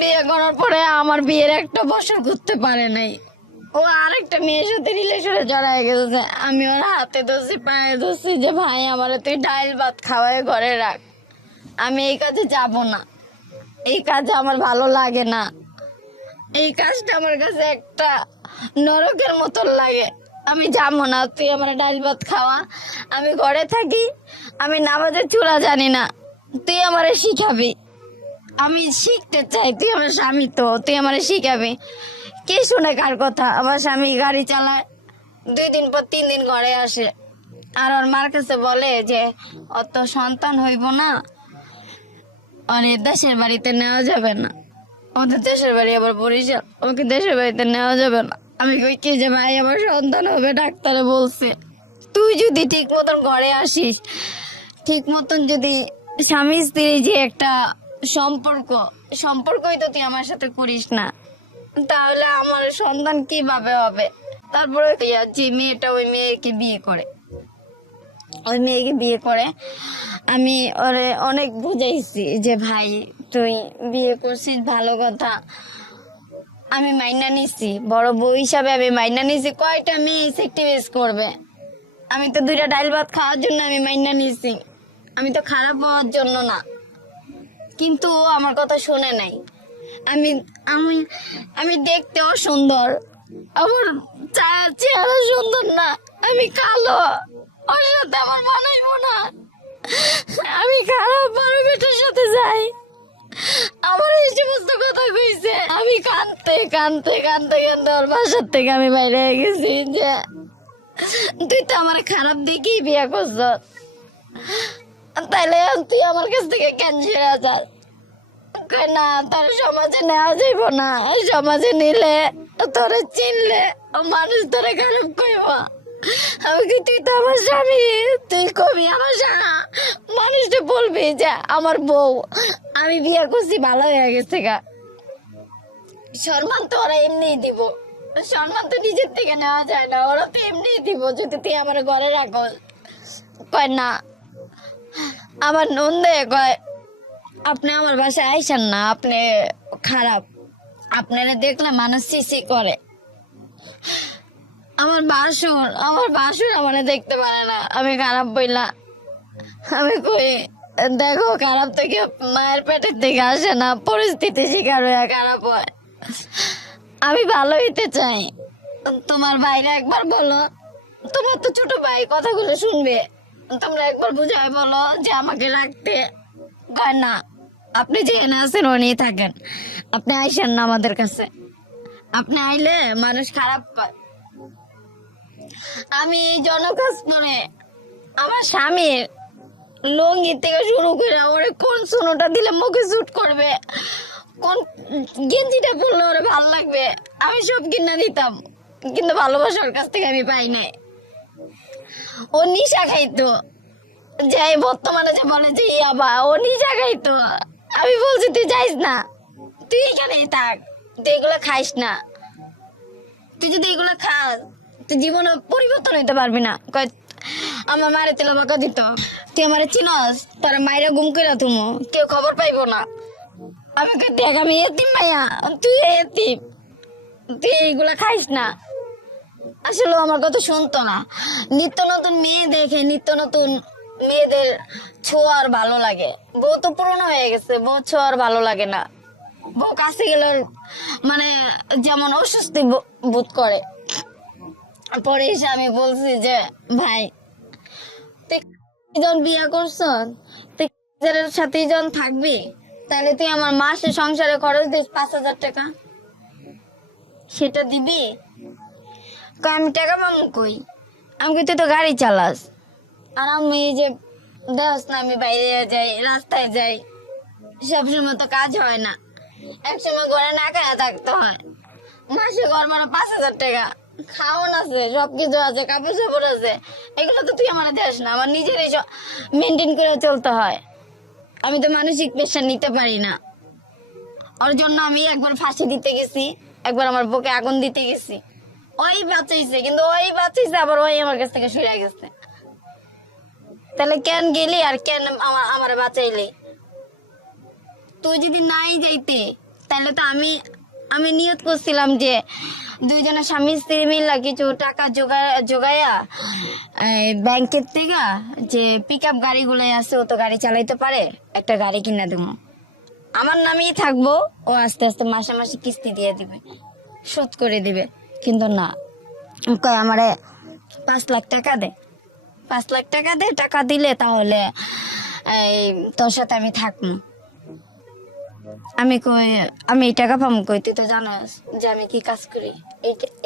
বিয়ে করার পরে আমার বিয়ের 1 বছর ঘুরতে পারে নাই, ও আরেকটা মেয়ের সাথে রিলেশনে জড়ায় গেছে। আমি ওর হাতে ধরছি, পায়ে ধরছি যে ভাই আমার তুই ডাইল ভাত খাওয়ায় ঘরে রাখ, আমি এই কাজে যাব না, এই কাজে আমার ভালো লাগে না, এই কাজটা আমার কাছে একটা নরকের মতন লাগে, আমি যাবো না, তুই আমার ডাইল ভাত খাওয়া, আমি ঘরে থাকি, আমি নামাজের চূড়া জানি না, তুই আমারে শিখাবি, আমি শিখতে চাই, তুই আমার স্বামী তো, তুই আমারে শিখাবি। কে শুনে কার কথা? আমার স্বামী গাড়ি চালায়, 2 দিন পর 3 দিন ঘরে আসে, আর ওর মার কাছে বলে যে অত সন্তান হইব না, আর দেশের বাড়িতে নেওয়া যাবে না, ওদের দেশের বাড়ি আবার বরিশাল, ওকে দেশের বাড়িতে নেওয়া যাবে না। আমি কই কি যে ভাই আমার সন্তান হবে, ডাক্তারে বলছে তুই যদি ঠিক মতন ঘরে আসিস, ঠিক মতন যদি স্বামী স্ত্রী যে একটা সম্পর্কই তো তুই আমার সাথে করিস না, তাহলে আমার সন্তান কিভাবে হবে? তারপরে যে মেয়েটা ওই মেয়েকে বিয়ে করে, আমি ওরে অনেক বুঝাইছি যে ভাই তুই বিয়ে করছিস ভালো কথা, আমি মাইনা নিছি, বড় বউ হিসাবে আমি মাইনা নিছি, কয়টা মেয়ে সেক্টিভাইজ করবে? আমি তো 2টা ডাইল ভাত খাওয়ার জন্য আমি মাইনা নিছি, আমি তো খারাপ হওয়ার জন্য না। কিন্তু ও আমার কথা শুনে নাই। আমি আমি আমি দেখতেও সুন্দর, আমার চেহারা সুন্দর না, আমি কালো, ওর সাথে আমার মানাইবো না, আমি খারাপ বড় বেটার সাথে যাই, আমার এই সমস্ত কথা কইছে। আমি কানতে কানতে কানতে কানতে ওর বাসার থেকে আমি বাইরে হয়ে গেছি যে তুই তো আমার খারাপ দেখেই বিয়ে করছ, তাইলে তুই আমার কাছ থেকে কেন ছেড়ে যাস? না, তোর সমাজে নেওয়া যাইব না, সমাজে নিলে তোরে চিনলে মানুষ তোরে খারাপ কইব। আমি কি তুই তো আমার স্বামী, তুই কবি আমার স্বামী, মানুষটা বলবি যে আমার বউ, আমি বিয়ে করছি ভালো হয়ে গেছে গা। সম্মান তো ওরা এমনিই দিব, সম্মান তো নিজের থেকে নেওয়া যায় না, ওরা তো এমনিই দিব যদি তুই আমার ঘরে রাখো। কয় না, আমার নন্দে কয় আপনি আমার বাসায় আইসেন না, আপনি খারাপ, আপনারা দেখলে মানুষ সিসি করে। আমার বাসুর আমার দেখতে পারে না আমি খারাপ বইলা। আমি কই দেখো খারাপ থেকে মায়ের পেটের থেকে আসে না, পরিস্থিতি শিকার হয়ে খারাপ হয়। আমি ভালো হইতে চাই, তোমার ভাইরা একবার বলো, তোমার তো ছোট ভাই কথাগুলো শুনবে, তোমরা একবার বুঝায় বলো যে আমাকে রাখতে। কয় না, আপনি যেখানে আছেন ওখানেই থাকেন, আপনি আইসেন না আমাদের কাছে, আপনি আইলে মানুষ খারাপ পায়। আমি এই জনকাশ্মীরে আমার স্বামীর লুঙ্গি থেকে শুরু করে ওরে কোন সোনোটা দিলে মুখে শুট করবে, কোন গেঞ্জিটা পরলে ওরে ভালো লাগবে, আমি সব কিনা দিতাম, কিন্তু ভালোবাসার কাছ থেকে আমি পাই নাই। ও নিশা খাইতো, যে বর্তমানে যে বলে যে ইয়াবা, ও নিশা খাইতো। আমি বলছি তুই যাইস না, তুই এখানেই থাক, তুই এগুলো খাইস না, তুই যদি এগুলো খাস তুই জীবনে পরিবর্তন হইতে পারবি না। আমার মারে তেল বাঁকা দিত, তুই আমার চিনস, তোর মায়েরা গুম করে তুমো, কেউ খবর পাইবো না। আমি কই, দেখ আমি এতিম মাইয়া, তুই এতিম, তুই এইগুলা খাইস না। আসলে ও আমার কথা শুনতো না। নিত্য নতুন মেয়ে দেখে, নিত্য নতুন মেয়েদের ছোঁয়া আর ভালো লাগে। বউ তো পুরনো হয়ে গেছে, বউ ছোঁয়া আর ভালো লাগে না। বউ কাছে গেলে ওর মানে যেমন অস্বস্তি বোধ করে। পরে এসে আমি বলছি যে ভাই, তুই যখন বিয়ে করছ, তুই নিজের সাথেই যখন থাকবি, তাহলে তুই আমার মাসে সংসারে খরচ দিস 5,000 টাকা, সেটা দিবি? কই আমি টাকা পাবো কই? আমি কই তুই তো গাড়ি চালাস, আর আমি এই যে দেখ না আমি বাইরে যাই, রাস্তায় যাই, সবসময় তো কাজ হয় না, একসময় ঘরে না খায়া থাকতে হয়। মাসে ঘর মানে 5,000 টাকা, খাওয়ান আছে, সবকিছু আছে, কাপড় চাপড় আছে, এগুলো তো তুই আমার দেস না, আমার নিজেরই মেনটেন করে চলতে হয়। আমি তো মানসিক প্রেশার নিতে পারি না। ওর জন্য আমি একবার ফাঁসি দিতে গেছি, একবার আমার বুকে আগুন দিতে গেছি। ওই বাঁচাইছে, কিন্তু ওই বাঁচাইছে আবার ওই আমার কাছ থেকে সরে গেছে। তাহলে কেন গেলি আর কেন আমার বাঁচাইলি? তুই যদি নাই যাইতে, তাহলে তো আমি নিয়ত করছিলাম যে দুইজনের স্বামী স্ত্রী মিলা কিছু টাকা জোগায়া ব্যাংকের থেকে যে পিক আপ গাড়িগুলো আছে, ও তো গাড়ি চালাইতে পারে, একটা গাড়ি কিনা দেবো, আমার নামেই থাকবো, ও আস্তে আস্তে মাসে মাসে কিস্তি দিয়ে দিবে, শোধ করে দিবে। কিন্তু না, কয় আমারে 5 লাখ টাকা দে, 5 লাখ টাকা দে, টাকা দিলে তাহলে এই তোর সাথে আমি থাকবো। আমি কই আমি এই টাকা পাবো কই? তুই তো জানাস যে আমি কি কাজ করি,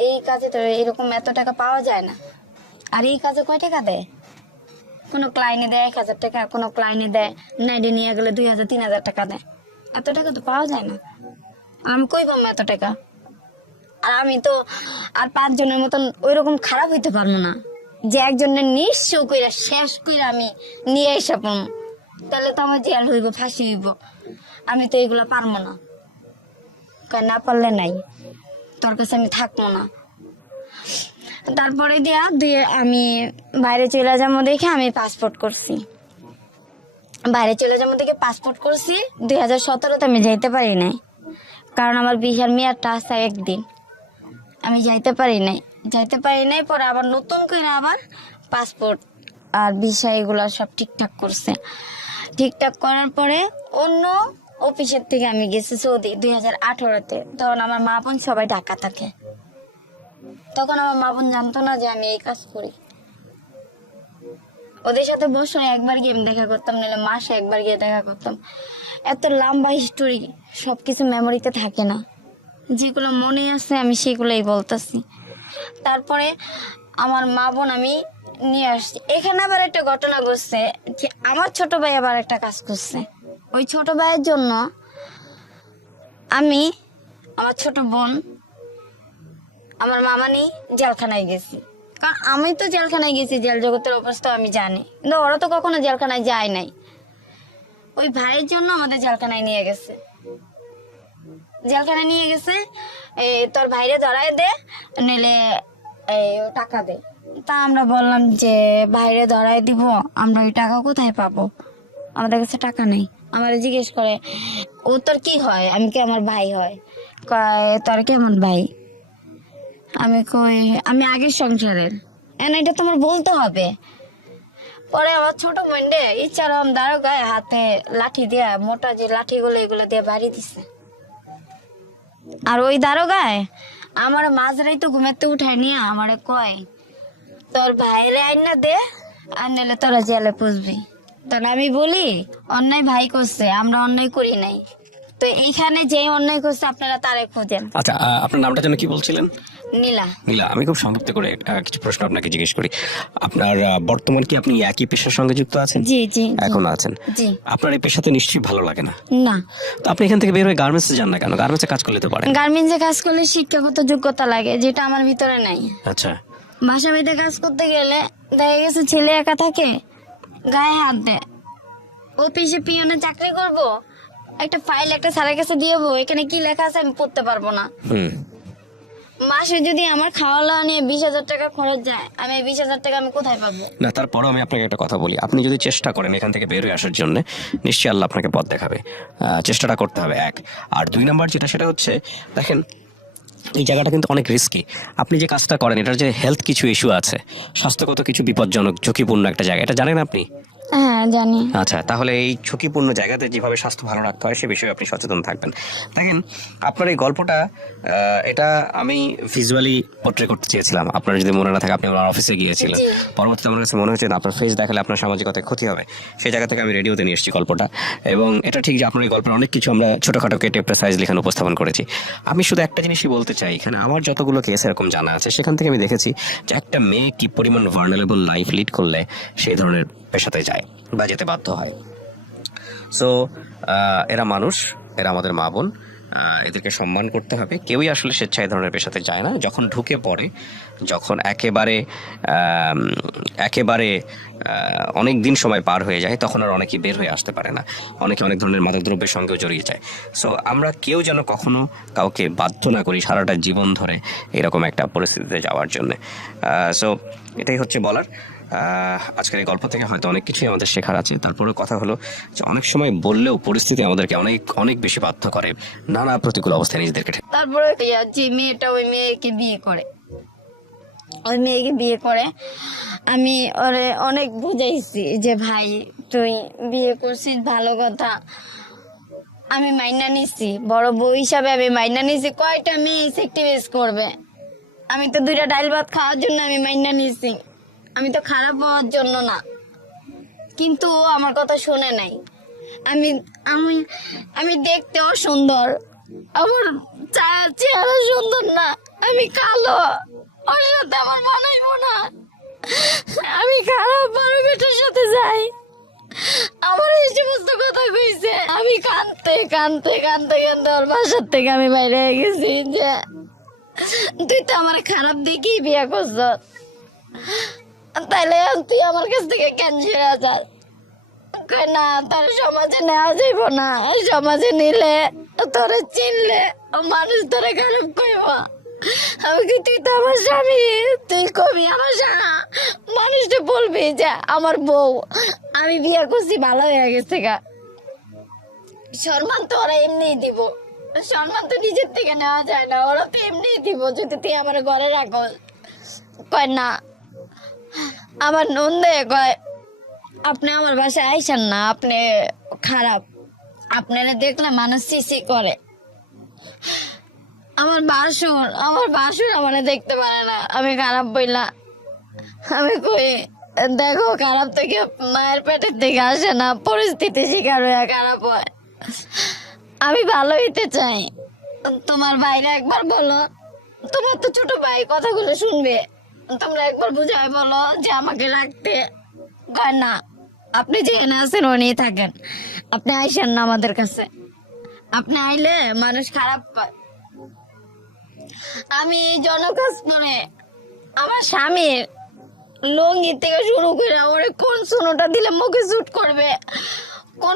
এই কাজে তো এরকম এত টাকা পাওয়া যায় না। আর এই কাজে কয় টাকা দেয়? কোনো ক্লায়েন্টে দেয় 1,000 টাকা, কোনো ক্লায়েন্টে দেয় নাইডে নিয়ে গেলে 2,000 3,000 টাকা দেয়। এত টাকা তো পাওয়া যায় না। আমি কই পাবো এত টাকা? আর আমি তো আর 5 জনের মতন ওইরকম খারাপ হইতে পারবো না যে একজনের নিঃস্ব কইরা শেষ কইরা আমি নিয়ে এসে পাবো, তাহলে তো আমার জেল হইব, ফাঁসি হইব। আমি তো এগুলো পারবো না। না পারলে নাই, তোর কাছে আমি থাকবো না। তারপরে দিয়ে আমি বাইরে চলে যাবো দেখে আমি পাসপোর্ট করছি। বাইরে চলে যাবো দেখে পাসপোর্ট করছি। 2017-তে আমি যাইতে পারি নাই, কারণ আমার বিহার মেয়াদটা আছে একদিন, আমি যাইতে পারি নাই। পরে আবার নতুন করে আবার পাসপোর্ট আর ভিসা এগুলো সব ঠিকঠাক করছে। ঠিকঠাক করার পরে অন্য অফিসের থেকে আমি গেছি সৌদি 2018-তে। তখন আমার মা বোন সবাই ঢাকা থাকে। তখন আমার মা বোন জানতো না যে আমি এই কাজ করি। ওদের সাথে বসে একবার গিয়ে আমি দেখা করতাম, নাহলে মাসে একবার গিয়ে দেখা করতাম। এত লম্বা হিস্টোরি, সবকিছু মেমোরিতে থাকে না, যেগুলো মনে আছে আমি সেগুলোই বলতেছি। তারপরে আমার মা বোন আমি নিয়ে আসছি। এখানে আবার একটা ঘটনা ঘটছে যে আমার ছোট ভাই আবার একটা কাজ করছে। ওই ছোট ভাইয়ের জন্য আমি, আমার ছোট বোন, আমার মামানি জেলখানায় গেছি। কারণ আমি তো জেলখানায় গেছি, জেল জগতের অবস্থা আমি জানি, কিন্তু ওরা তো কখনো জেলখানায় যায় নাই। ওই ভাইয়ের জন্য আমাদের জেলখানায় নিয়ে গেছে। তোর ভাইরে ধরায় দে, নিলে ও টাকা দে। তা আমরা বললাম যে ভাইরে ধরায় দিব, আমরা ওই টাকা কোথায় পাবো, আমাদের কাছে টাকা নেই। আমার জিজ্ঞেস করে ও তোর কি হয়? আমি কি আমার ভাই হয়? কয় তোর কেমন ভাই? আমি কই আমি আগের সংসারের। এটা তোমার বলতে হবে। পরে আমার ছোট বোনডে ইচ্ছারাম দারোগায় হাতে লাঠি দিয়া, মোটা যে লাঠিগুলো এগুলো দিয়ে বাড়ি দিছে। আর ওই দারোগায় আমার মাঝরাই তো ঘুমেতে উঠায় নিয়ে আমারে কয় তোর ভাইরে আইনা দে, আর নিলে তোরা জেলে পুষবি। তখন আমি বলি অন্যায় ভাই করছে, আমরা অন্যায় করি নাই। তো এইখানে যে অন্যায় করছে আপনারা তারে খোঁজেন। আচ্ছা, আপনার নামটা যেন কি বলছিলেন? নীলা। নীলা, আমি খুব সংক্ষিপ্ত করে কিছু প্রশ্ন আপনাকে জিজ্ঞেস করি। আপনার বর্তমান কি আপনি একই পেশার সঙ্গে যুক্ত আছেন? জি জি এখন আছেন। জি। আপনার এই পেশাতে নিশ্চয়ই ভালো লাগে না? না। তো আপনি এখান থেকে বের হয়ে গার্মেন্টসে যান না কেন? গার্মেন্টসে কাজ করলে তো পারেন। গার্মেন্টসে কাজ করলে শিক্ষাগত যোগ্যতা লাগে, যেটা আমার ভিতরে নাই। আচ্ছা, বাসা বাড়িতে কাজ করতে গেলে দেখা গেছে ছেলে একা থাকে, গায়ে হাত দেয়। অফিসে পিয়নে চাকরি করব, একটা ফাইল একটা স্যারের কাছে দিয়ে যাবো, এখানে কি লেখা আছে আমি পড়তে পারবো না। মাসে যদি আমার খাওয়া দাওয়া নিয়ে 20,000 টাকা খরচ যায়, আমি এই 20,000 টাকা আমি কোথায় পাবো? না, তারপরও আমি আপনাকে একটা কথা বলি, আপনি যদি চেষ্টা করেন এখান থেকে বের হয়ে আসার জন্য, নিশ্চয়ই আল্লাহ আপনাকে পথ দেখাবে। চেষ্টাটা করতে হবে, এক। আর 2 নাম্বার যেটা, সেটা হচ্ছে দেখেন, এই জায়গাটা কিন্তু অনেক রিস্কি। আপনি যে কাজটা করেন, এটার যে হেলথ কিছু ইস্যু আছে, স্বাস্থ্যগত কিছু বিপজ্জনক ঝুঁকিপূর্ণ একটা জায়গা, এটা জানেন আপনি? হ্যাঁ জানি। আচ্ছা, তাহলে এই ঝুঁকিপূর্ণ জায়গাতে যেভাবে স্বাস্থ্য ভালো রাখতে হয় সে বিষয়ে আপনি সচেতন থাকবেন। দেখেন, আপনার এই গল্পটা এটা আমি ভিজুয়ালি পোর্ট্রে করতে চেয়েছিলাম। আপনার যদি মনে না থাকে, আপনি আমার অফিসে গিয়েছিলেন, পরবর্তীতে আমার কাছে মনে হয়েছে না, আপনার ফেস দেখালে আপনার সামাজিকতায় ক্ষতি হবে, সেই জায়গা থেকে আমি রেডিওতে নিয়ে এসেছি গল্পটা। এবং এটা ঠিক যে আপনার এই গল্পের অনেক কিছু আমরা ছোটোখাটো কেটে প্রেসাইজ লিখানো উপস্থাপন করেছি। আমি শুধু একটা জিনিসই বলতে চাই, এখানে আমার যতগুলো কেস এরকম জানা আছে, সেখান থেকে আমি দেখেছি যে একটা মেয়ে কি পরিমাণ ভার্নারেবল লাইফ লিড করলে সেই ধরনের পেশাতে যায় বা যেতে বাধ্য হয়। সো এরা মানুষ, এরা আমাদের মা বোন, এদেরকে সম্মান করতে হবে। কেউই আসলে স্বেচ্ছায় ধরনের পেশাতে যায় না। যখন ঢুকে পড়ে, যখন একেবারে একেবারে অনেক দিন সময় পার হয়ে যায়, তখন আর অনেকেই বের হয়ে আসতে পারে না। অনেকে অনেক ধরনের মাদকদ্রব্যের সঙ্গেও জড়িয়ে যায়। সো আমরা কেউ যেন কখনো কাউকে বাধ্য না করি সারাটা জীবন ধরে এরকম একটা পরিস্থিতিতে যাওয়ার জন্যে। সো এটাই হচ্ছে বলার। আজকের এই গল্প থেকে হয়তো অনেক কিছুই আমাদের শেখার আছে। তারপরে কথা হলো যে অনেক সময় বললেও পরিস্থিতি আমাদেরকে অনেক অনেক বেশি বাধ্য করে নানা প্রতিকূল অবস্থায় নিজেদেরকে। তারপরে যে মেয়েটা ওই মেয়েকে বিয়ে করে, ওই মেয়েকে বিয়ে করে, আমি ওরে অনেক বুঝাইছি যে ভাই তুই বিয়ে করছিস ভালো কথা, আমি মাইনা নিছি, বড় বউ হিসাবে আমি মাইনা নিছি। কয়টা মেয়ে সেক্টিভেস করবে? আমি তো 2টা ডাল ভাত খাওয়ার জন্য আমি মাইনা নিছি, আমি তো খারাপ হওয়ার জন্য না। কিন্তু আমার কথা শুনে নাই। আমি আমি আমি দেখতেও সুন্দর, আমার চেহারা সুন্দর না, আমি কালো, ওর সাথে আমার মানাইবো না, আমি খারাপ বড় বেটার সাথে যাই। আমার এই সমস্ত কথা কইছে, আমি কানতে কানতে কানতে কানতে ওর বাসার থেকে আমি বাইরে হয়ে গেছি যে তুই তো আমার খারাপ দেখেই বিয়ে করছ, তাইলে তুই আমার কাছ থেকে কেন ছেড়ে যাস? কয় না, তোর সমাজে নেওয়া যাইব না, সমাজে নিলে তোরে চিনলে মানুষ তোরে খারাপ কইব। আমি কি, তুই তো আমার স্বামী, তুই কবি আমার মানুষটা বলবি যে আমার বউ, আমি বিয়ে করছি ভালো হয়ে গেছে গা। সম্মান তো ওরা এমনিই দিব, সম্মান তো নিজের থেকে নেওয়া যায় না, ওরা তো এমনিই দিব যদি তুই আমার ঘরে রাখো। কয় না, আমার নন্দে কয় আপনি আমার বাসায় আইসেন না, আপনি খারাপ, আপনারা দেখলে মানুষ সিসি করে। আমার বাসুর আমার দেখতে পারে না আমি খারাপ বইলা। আমি কই দেখো, খারাপ থেকে মায়ের পেটের থেকে আসে না, পরিস্থিতি শিকার হয়ে খারাপ হয়। আমি ভালো হইতে চাই। তোমার ভাইরা একবার বলো, তোমার তো ছোট ভাই কথাগুলো শুনবে, তোমরা একবার বুঝাই বলো যে আমাকে রাখতে। কয় না, আপনি যেখানে আছেন ওখানেই থাকেন, আপনি আইসেন না আমাদের কাছে, আপনি আইলে মানুষ খারাপ পায়। আমি জনকাজ করে আমার স্বামীর লঙ্গি থেকে শুরু করে ওরে কোন সোনোটা দিলে মুখে শুট করবে, কোন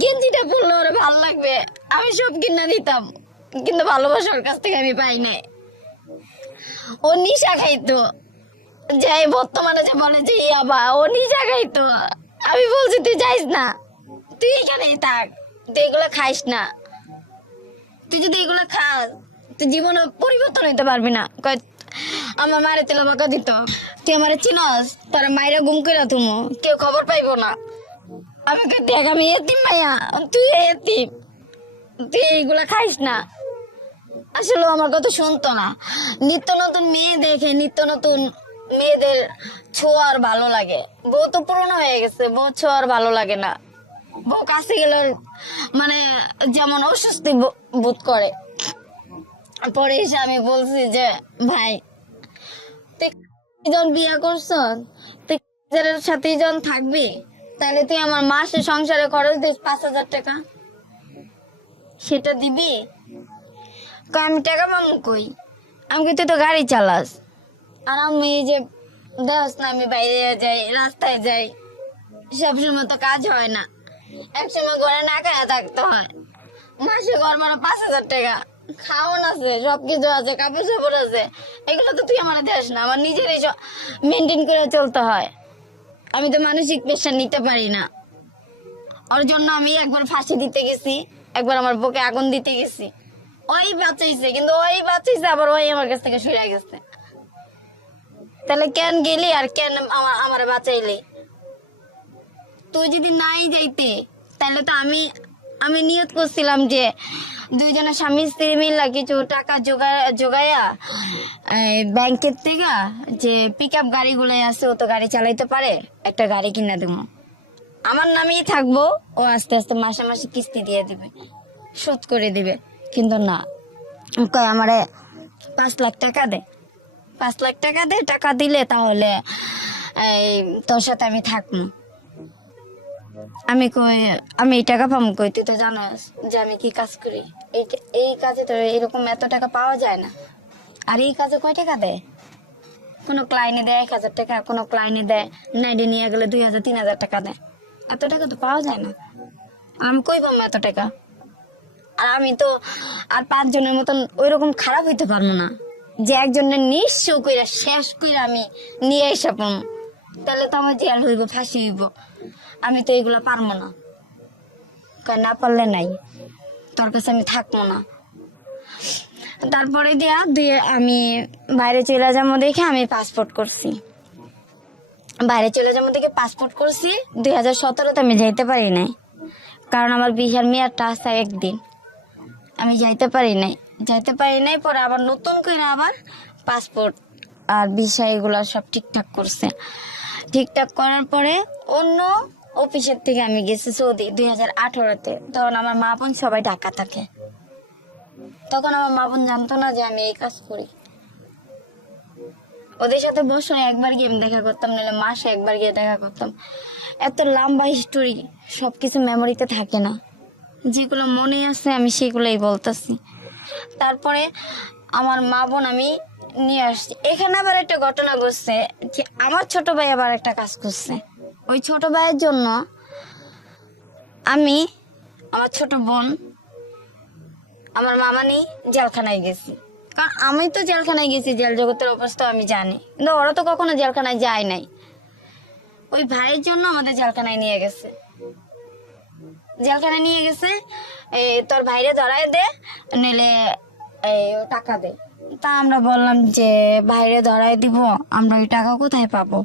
গেঞ্জিটা পরলে ওরে ভালো লাগবে, আমি সব কিনা দিতাম, কিন্তু ভালোবাসার কাছ থেকে আমি পাই নাই। ও নিশা খাইতো, যে বর্তমানে যে বলে যে ইয়াবা, ও নিশা খাইতো। আমি বলছি তুই যাইস না, তুই এখানেই থাক, তুই এগুলো খাইস না, তুই যদি এগুলো খাস তুই জীবনে পরিবর্তন হইতে পারবি না। কয় আমার মারে তেল বাঁকা দিত, তুই আমার চিনস, তোর মায়েরা গুম করে তুমি কেউ খবর পাইবো না। আমি দেখ আমি এতিম মাইয়া, তুই এতিম, তুই এইগুলা খাইস না। আসলে আমার কথা শুনতো না। নিত্য নতুন মেয়ে দেখে, নিত্য নতুন মেয়েদের ছোঁয়ার ভালো লাগে। বউ তো পুরনো হয়ে গেছে, বউ ছোঁয়ার ভালো লাগে না। বউ কাছে গেলে মানে যেমন অস্বস্তি বোধ করে। পরে এসে আমি বলছি যে ভাই তুই যখন বিয়ে করছ, তুই সাথে যখন থাকবি, তাহলে তুই আমার মাসে সংসারে খরচ দিস 5,000 টাকা, সেটা দিবি? আমি টাকা পাবো কই? আমি তুই তো গাড়ি চালাস, আর আমি এই যে দেখ না, আমি বাইরে যাই, রাস্তায় যাই, সবসময় তো কাজ হয় না, একসময় ঘরে না খায়া থাকতে হয়। মাসে ঘর মানে 5,000 টাকা, খাওয়ান আছে, সবকিছু আছে, কাপড় চাপড় আছে, এগুলো তো তুই আমার দেশ না, আমার নিজেরই মেনটেন করে চলতে হয়। আমি তো মানসিক প্রেশার নিতে পারি না। ওর জন্য আমি একবার ফাঁসি দিতে গেছি, একবার আমার বুকে আগুন দিতে গেছি। ওই বাঁচাইছে, কিন্তু ওই বাঁচাইছে আবার ওই আমার কাছ থেকে সরে গেছে। তাহলে কেন গেলি আর কেন আমার বাঁচাইলি? তুই যদি নাই যাইতে তাহলে তো আমি নিয়ত করছিলাম যে দুইজনের স্বামী স্ত্রী মিল্লা কিছু টাকা জোগায়া ব্যাংকের থেকে যে পিক আপ গাড়িগুলো আছে, ও তো গাড়ি চালাইতে পারে, একটা গাড়ি কিনা দেবো, আমার নামেই থাকবো, ও আস্তে আস্তে মাসে মাসে কিস্তি দিয়ে দিবে, শোধ করে দিবে। কিন্তু না, কয় আমারে 5 লাখ টাকা দে, 5 লাখ টাকা দে, টাকা দিলে তাহলে এই তোর সাথে আমি থাকবো। আমি কই আমি এই টাকা পাবো কই? তুই তো জানাস যে আমি কি কাজ করি, এই কাজে তো এরকম এত টাকা পাওয়া যায় না। আর এই কাজে কয় টাকা দেয়? কোনো ক্লায়েন্টে দেয় 1000 টাকা, কোনো ক্লায়েন্টে দেয় নাইডে নিয়ে গেলে 2000-3000 টাকা দেয়। এত টাকা তো পাওয়া যায় না। আমি কই পাবো এত টাকা? আর আমি তো আর 5 জনের মতন ওই রকম খারাপ হইতে পারবো না যে একজনের নিঃস্ব কইরা শেষ কইরা আমি নিয়ে এসে পাবো। তাহলে তো আমার জেল হইব, ফাঁসি হইব। আমি তো এগুলো পারবো না। না পারলে নাই, তোর কাছে আমি থাকবো না। তারপরে দিয়ে আমি বাইরে চলে যাবো দেখে আমি পাসপোর্ট করছি। বাইরে চলে যাবো দেখে পাসপোর্ট করছি। 2017-তে আমি যাইতে পারি নাই, কারণ আমার বিহার মেয়াদটা আছে একদিন। আমি যাইতে পারি নাই। পরে আবার নতুন করে আবার পাসপোর্ট আর ভিসা এগুলো সব ঠিকঠাক করছে। ঠিকঠাক করার পরে অন্য অফিসের থেকে আমি গেছি সৌদি 2018-তে। তখন আমার মা বোন সবাই ঢাকা থাকে। তখন আমার মা বোন জানতো না যে আমি এই কাজ করি। ওদের সাথে বসে একবার গিয়ে আমি দেখা করতাম, নাহলে মাসে একবার গিয়ে দেখা করতাম। এত লম্বা হিস্টোরি, সবকিছু মেমোরিতে থাকে না। যেগুলো মনে আছে আমি সেগুলোই বলতেছি। তারপরে আমার মা বোন আমি নিয়ে আসছি। এখানে আবার একটা ঘটনা ঘটছে যে আমার ছোট ভাই আবার একটা কাজ করছে। ওই ছোট ভাইয়ের জন্য আমি, আমার ছোট বোন, আমার মামানি জেলখানায় গেছি। কারণ আমি তো জেলখানায় গেছি, জেল জগতের অবস্থা আমি জানি, কিন্তু ওরা তো কখনো জেলখানায় যায় নাই। ওই ভাইয়ের জন্য আমাদের জেলখানায় নিয়ে গেছে। তোর ভাইরে ধরায় দে, নিলে টাকা দে। তা আমরা বললাম যে ভাইরে ধরায় দিব, আমরা ওই টাকা কোথায় পাবো?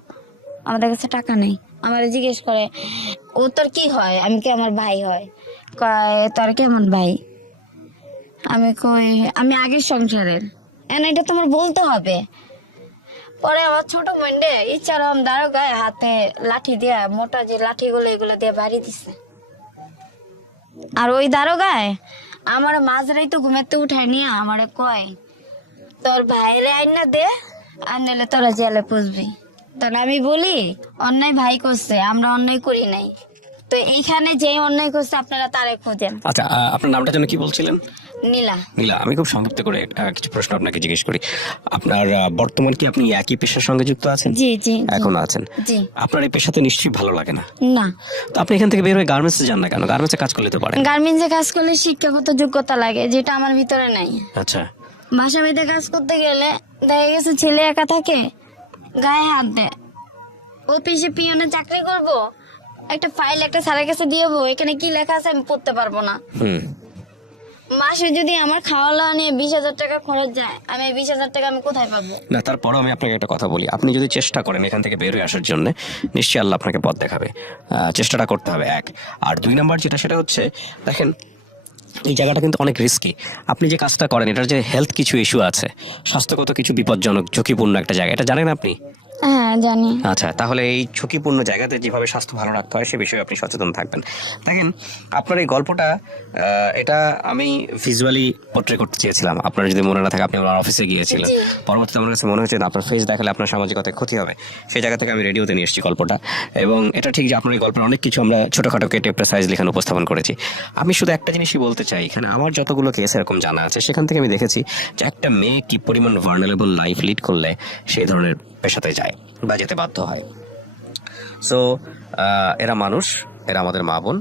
আমাদের কাছে টাকা নেই। আমার জিজ্ঞেস করে, ও তোর কি হয়? আমি কি আমার ভাই হয়? কয় তোর কেমন ভাই? আমি কই আমি আগের সংসারের। এটা তোমার বলতে হবে। পরে আমার ছোট বোনডে ইচ্ছারম দারোগায় হাতে লাঠি দিয়া, মোটা যে লাঠিগুলো এগুলো দিয়ে বাড়ি দিছে। আর ওই দারোগায় আমার মাঝরাই তো ঘুমেতে উঠায় নিয়ে আমারে কয়, তোর ভাইরে আইনা দে, আর নিলে তোরা জেলে পুষবি। তখন আমি বলি, অন্যায় ভাই করছে, আমরা অন্যায় করি নাই। তো এইখানে যে অন্যায় করছে আপনারা তারে খোঁজেন। আচ্ছা, আপনার নামটা যেন কি বলছিলেন? নীলা। আমি খুব সংক্ষিপ্ত করে কিছু প্রশ্ন আপনাকে জিজ্ঞেস করি। আপনার বর্তমান কি আপনি একই পেশার সঙ্গে যুক্ত আছেন? জি জি। এখন আছেন? জি। আপনার এই পেশাতে নিশ্চয়ই ভালো লাগে না? না। তো আপনি এখান থেকে বের হয়ে গার্মেন্টসে যান না কেন? গার্মেন্টসে কাজ করলে তো পারেন। গার্মেন্টসে কাজ করলে শিক্ষাগত যোগ্যতা লাগে, যেটা আমার ভিতরে নাই। আচ্ছা। বাসা বাড়িতে কাজ করতে গেলে দেখা গেছে ছেলে একা থাকে, গায়ে হাত দেয়। অফিসে পিয়নে চাকরি করব, একটা ফাইল একটা স্যারের কাছে দিয়ে যাবো, এখানে কি লেখা আছে আমি পড়তে পারবো না। মাসে যদি আমার খাওয়া দাওয়া নিয়ে 20,000 টাকা খরচ যায়, আমি 20,000 টাকা আমি কোথায় পাবো? না, তারপরও আমি আপনাকে একটা কথা বলি, আপনি যদি চেষ্টা করেন এখান থেকে বের হয়ে আসার জন্য, নিশ্চয়ই আল্লাহ আপনাকে পথ দেখাবে। চেষ্টাটা করতে হবে, 1। আর 2 নাম্বার সেটা হচ্ছে, দেখেন এই জায়গাটা কিন্তু অনেক রিস্কি। আপনি যে কাজটা করেন এটার যে হেলথ কিছু ইস্যু আছে, স্বাস্থ্যগত কিছু বিপজ্জনক ঝুঁকিপূর্ণ একটা জায়গা, এটা জানেন আপনি? হ্যাঁ জানি। আচ্ছা, তাহলে এই ঝুঁকিপূর্ণ জায়গাতে যেভাবে স্বাস্থ্য ভালো রাখতে হয় সে বিষয়ে আপনি সচেতন থাকবেন। দেখেন, আপনার এই গল্পটা এটা আমি ভিজুয়ালি পোর্ট্রে করতে চেয়েছিলাম। আপনার যদি মনে না থাকে, আপনি আমার অফিসে গিয়েছিলেন, পরবর্তীতে আমার কাছে মনে হয়েছে আপনার ফেস দেখালে আপনার সামাজিকতায় ক্ষতি হবে, সেই জায়গা থেকে আমি রেডিওতে নিয়ে এসেছি গল্পটা। এবং এটা ঠিক যে আপনার এই গল্পের অনেক কিছু আমরা ছোটোখাটো কেটে প্রেসাইজ লিখানো উপস্থাপন করেছি। আমি শুধু একটা জিনিসই বলতে চাই, এখানে আমার যতগুলো কেস এরকম জানা আছে সেখান থেকে আমি দেখেছি যে একটা মেয়ে কি পরিমাণ ভার্নারেবল লাইফ লিড করলে সেই ধরনের পেশাতে যায় বা যেতে বাধ্য হয়। সো এরা মানুষ, এরা আমাদের মা বোন,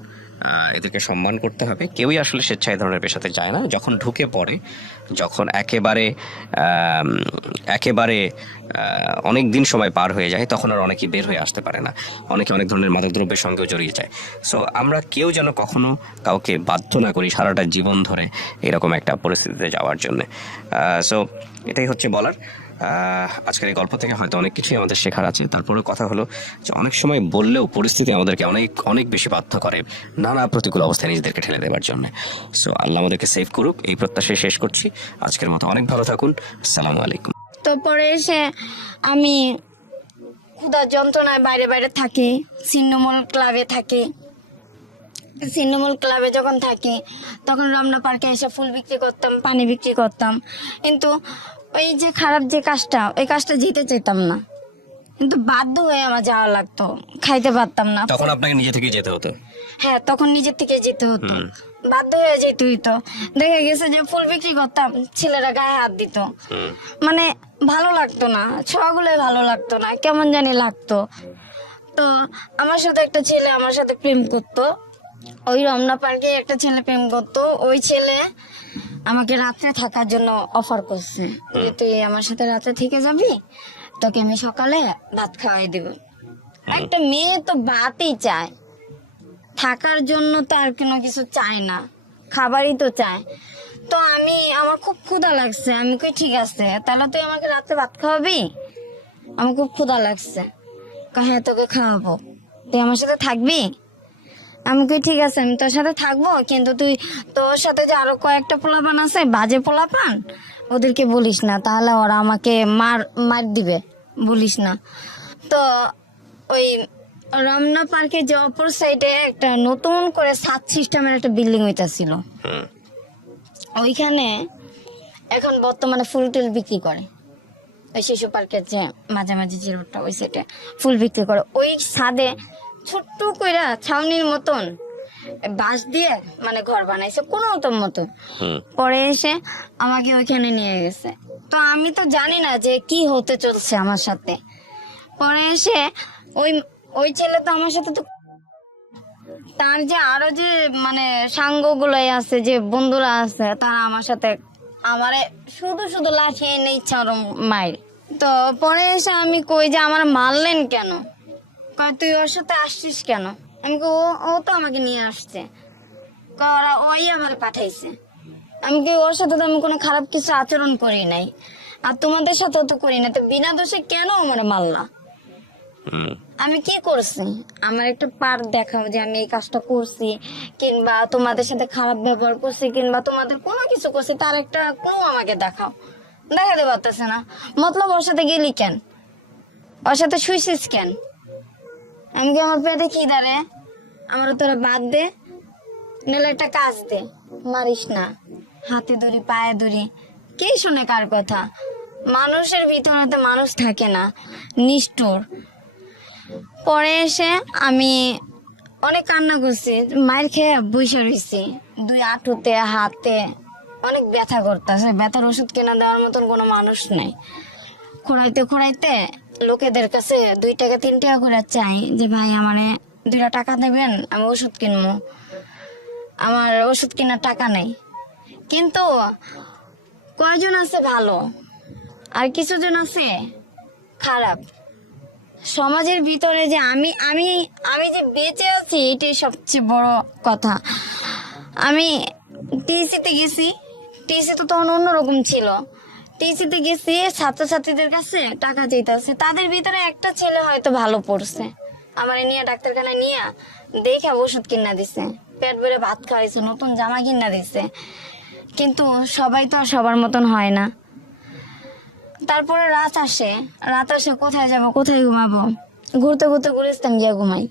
এদেরকে সম্মান করতে হবে। কেউই আসলে স্বেচ্ছায় এই ধরনের পেশাতে যায় না, যখন ঢুকে পড়ে, যখন একেবারে একেবারে অনেক দিন সময় পার হয়ে যায়, তখন আর অনেকেই বের হয়ে আসতে পারে না, অনেকে অনেক ধরনের মাদকদ্রব্যের সঙ্গেও জড়িয়ে যায়। সো আমরা কেউ যেন কখনো কাউকে বাধ্য না করি সারাটা জীবন ধরে এরকম একটা পরিস্থিতিতে যাওয়ার জন্যে। সো এটাই হচ্ছে বলার। আজকের এই গল্প থেকে হয়তো অনেক কিছুই আমাদের শেখার আছে। তারপরে কথা হলো যে অনেক সময় বললেও পরিস্থিতি আমাদেরকে অনেক অনেক বেশি বাধ্য করে নানা প্রতিকূল অবস্থায় নিজেদেরকে ঠেলে দেওয়ার জন্য। সো আল্লাহ আমাদেরকে সেভ করুক, এই প্রত্যাশায় শেষ করছি। আজকের মতো অনেক ভালো থাকুন। আসসালামু আলাইকুম। তো পরে এসে আমি ক্ষুধার যন্ত্রণায় বাইরে বাইরে থাকি, ছিন্নমূল ক্লাবে থাকি। ছিন্নমূল ক্লাবে যখন থাকি তখন রমনা পার্কে এসে ফুল বিক্রি করতাম, পানি বিক্রি করতাম। কিন্তু ওই যে খারাপ যে কাজটা, ওই কাজটা যেতে চাইতাম না, কিন্তু বাধ্য হয়ে আমার যাওয়া লাগতো, খাইতে পারতাম না। তখন আপনাকে নিজে থেকে যেতে হতো? হ্যাঁ, তখন নিজের থেকে যেতে হতো, বাধ্য হয়ে যেতে হইতো। দেখা গেছে যে ফুল বিক্রি করতাম, ছেলেরা গায়ে হাত দিত, মানে ভালো লাগতো না, ছোঁয়াগুলোই ভালো লাগতো না, কেমন জানি লাগতো। তো আমার সাথে একটা ছেলে আমার সাথে প্রেম করতো, ওই রমনা পার্কে একটা ছেলে প্রেম করতো। ওই ছেলে আমাকে রাত্রে থাকার জন্য অফার করছে যে তুই আমার সাথে রাতে থেকে যাবি, তোকে আমি সকালে ভাত খাওয়াই দেব। একটা মেয়ে তো ভাতই চায়, থাকার জন্য তো আর কোনো কিছু চায় না, খাবারই তো চায়। তো আমার খুব ক্ষুধা লাগছে, আমি কই ঠিক আছে, তাহলে তুই আমাকে রাতে ভাত খাওয়াবি, আমার খুব ক্ষুধা লাগছে। হ্যাঁ তোকে খাওয়াবো, তুই আমার সাথে থাকবি? আমি কই ঠিক আছে, আমি তোর সাথে থাকবো, কিন্তু তুই তোর সাথে যে আরো কয়েকটা পোলাপান আছে, বাজে পোলাপান, ওদেরকে বলিস না, তাহলে ওরা আমাকে মার দিবে, বলিস না। তো ওই রমনা পার্কের যে অপর সাইডে একটা নতুন করে সাত সিস্টেমের একটা বিল্ডিং হইতাছিল, ওইখানে এখন বর্তমানে ফুল টুল বিক্রি করে। ওই শিশু পার্কের যে মাঝামাঝি যে রোডটা, ওই সাইডে ফুল বিক্রি করে। ওই ছাদে ছোট্ট কইরা ছাউনির মতন বাঁশ দিয়ে মানে ঘর বানাইছে কোনো মতো। পরে এসে আমাকে ওইখানে নিয়ে গেছে। তো আমি তো জানি না যে কি হতে চলছে আমার সাথে। পরে এসে ওই ওই ছেলে তো আমার সাথে তো, তার যে আরো যে মানে সাঙ্গ গুলাই আছে, যে বন্ধুরা আছে, তারা আমার সাথে আমারে শুধু শুধু লাঠি এনে ইচ্ছা মায়ের। তো পরে এসে আমি কই যে আমার মারলেন কেন? কয় তুই ওর সাথে আসছিস কেন? আমি কই ও তো আমাকে নিয়ে আসছে, ওরা ওই আমার পাঠাইছে। আমি কই ওর সাথে তো আমি কোনো খারাপ কিছু আচরণ করি নাই, আর তোমাদের সাথেও তো করি না, তো বিনা দোষে কেন আমার মারলা? আমি কি করছি? আমার একটা পার্ট দেখাও যে আমি এই কাজটা করছি, কিংবা তোমাদের সাথে খারাপ ব্যবহার করছি, কিংবা তোমাদের কোনো কিছু করছি, তার একটা ক্লু আমাকে দেখাও। দেখাতে পারতেছে না। মতলব ওর সাথে গেলি কেন? ওর সাথে শুইছিস কেন? আমি কি আমার পেটে খিদা রে? আমার তোরা বাদ দে, নাহলে একটা কাজ দে, মারিস না। হাতে ধরি পায়ে ধরি, কে শুনে কার কথা? মানুষের ভিতরে তো মানুষ থাকে না, নিষ্ঠুর। পরে এসে আমি অনেক কান্না করছি, মায়ের খেয়ে বসে রয়েছি, দুই হাঁটুতে হাতে অনেক ব্যথা করতেছে, ব্যথার ওষুধ কেনা দেওয়ার মতন কোনো মানুষ নাই। খোঁড়াইতে খোঁড়াইতে লোকেদের কাছে 2 টাকা 3 টাকা করে চাই যে ভাই আমারে 2 টাকা দেবেন, আমি ওষুধ কিনবো। আমার ওষুধ কেনার টাকা নেই। কিন্তু কয়জন আছে ভালো, আর কিছুজন আছে খারাপ। সমাজের ভিতরে যে আমি আমি আমি যে বেঁচে আছি, এটাই সবচেয়ে বড় কথা। আমি টিসিতে গেছি, টিসি তো তখন অন্যরকম ছিল। টিসিতে গেছি, ছাত্রছাত্রীদের কাছে টাকা চাইতেছে, তাদের ভিতরে একটা ছেলে হয়তো ভালো পড়ছে, আমার নিয়ে ডাক্তারখানায় নিয়ে দেখে ওষুধ কিনা দিছে, পেট ভরে ভাত খাওয়াইছে, নতুন জামা কিনা দিছে। কিন্তু সবাই তো আর সবার মতন হয় না। তারপরে রাত আসে কোথায় যাব, কোথায় ঘুমাবো? ঘুরতে ঘুরতে গুলিস্তান গিয়া ঘুমাই।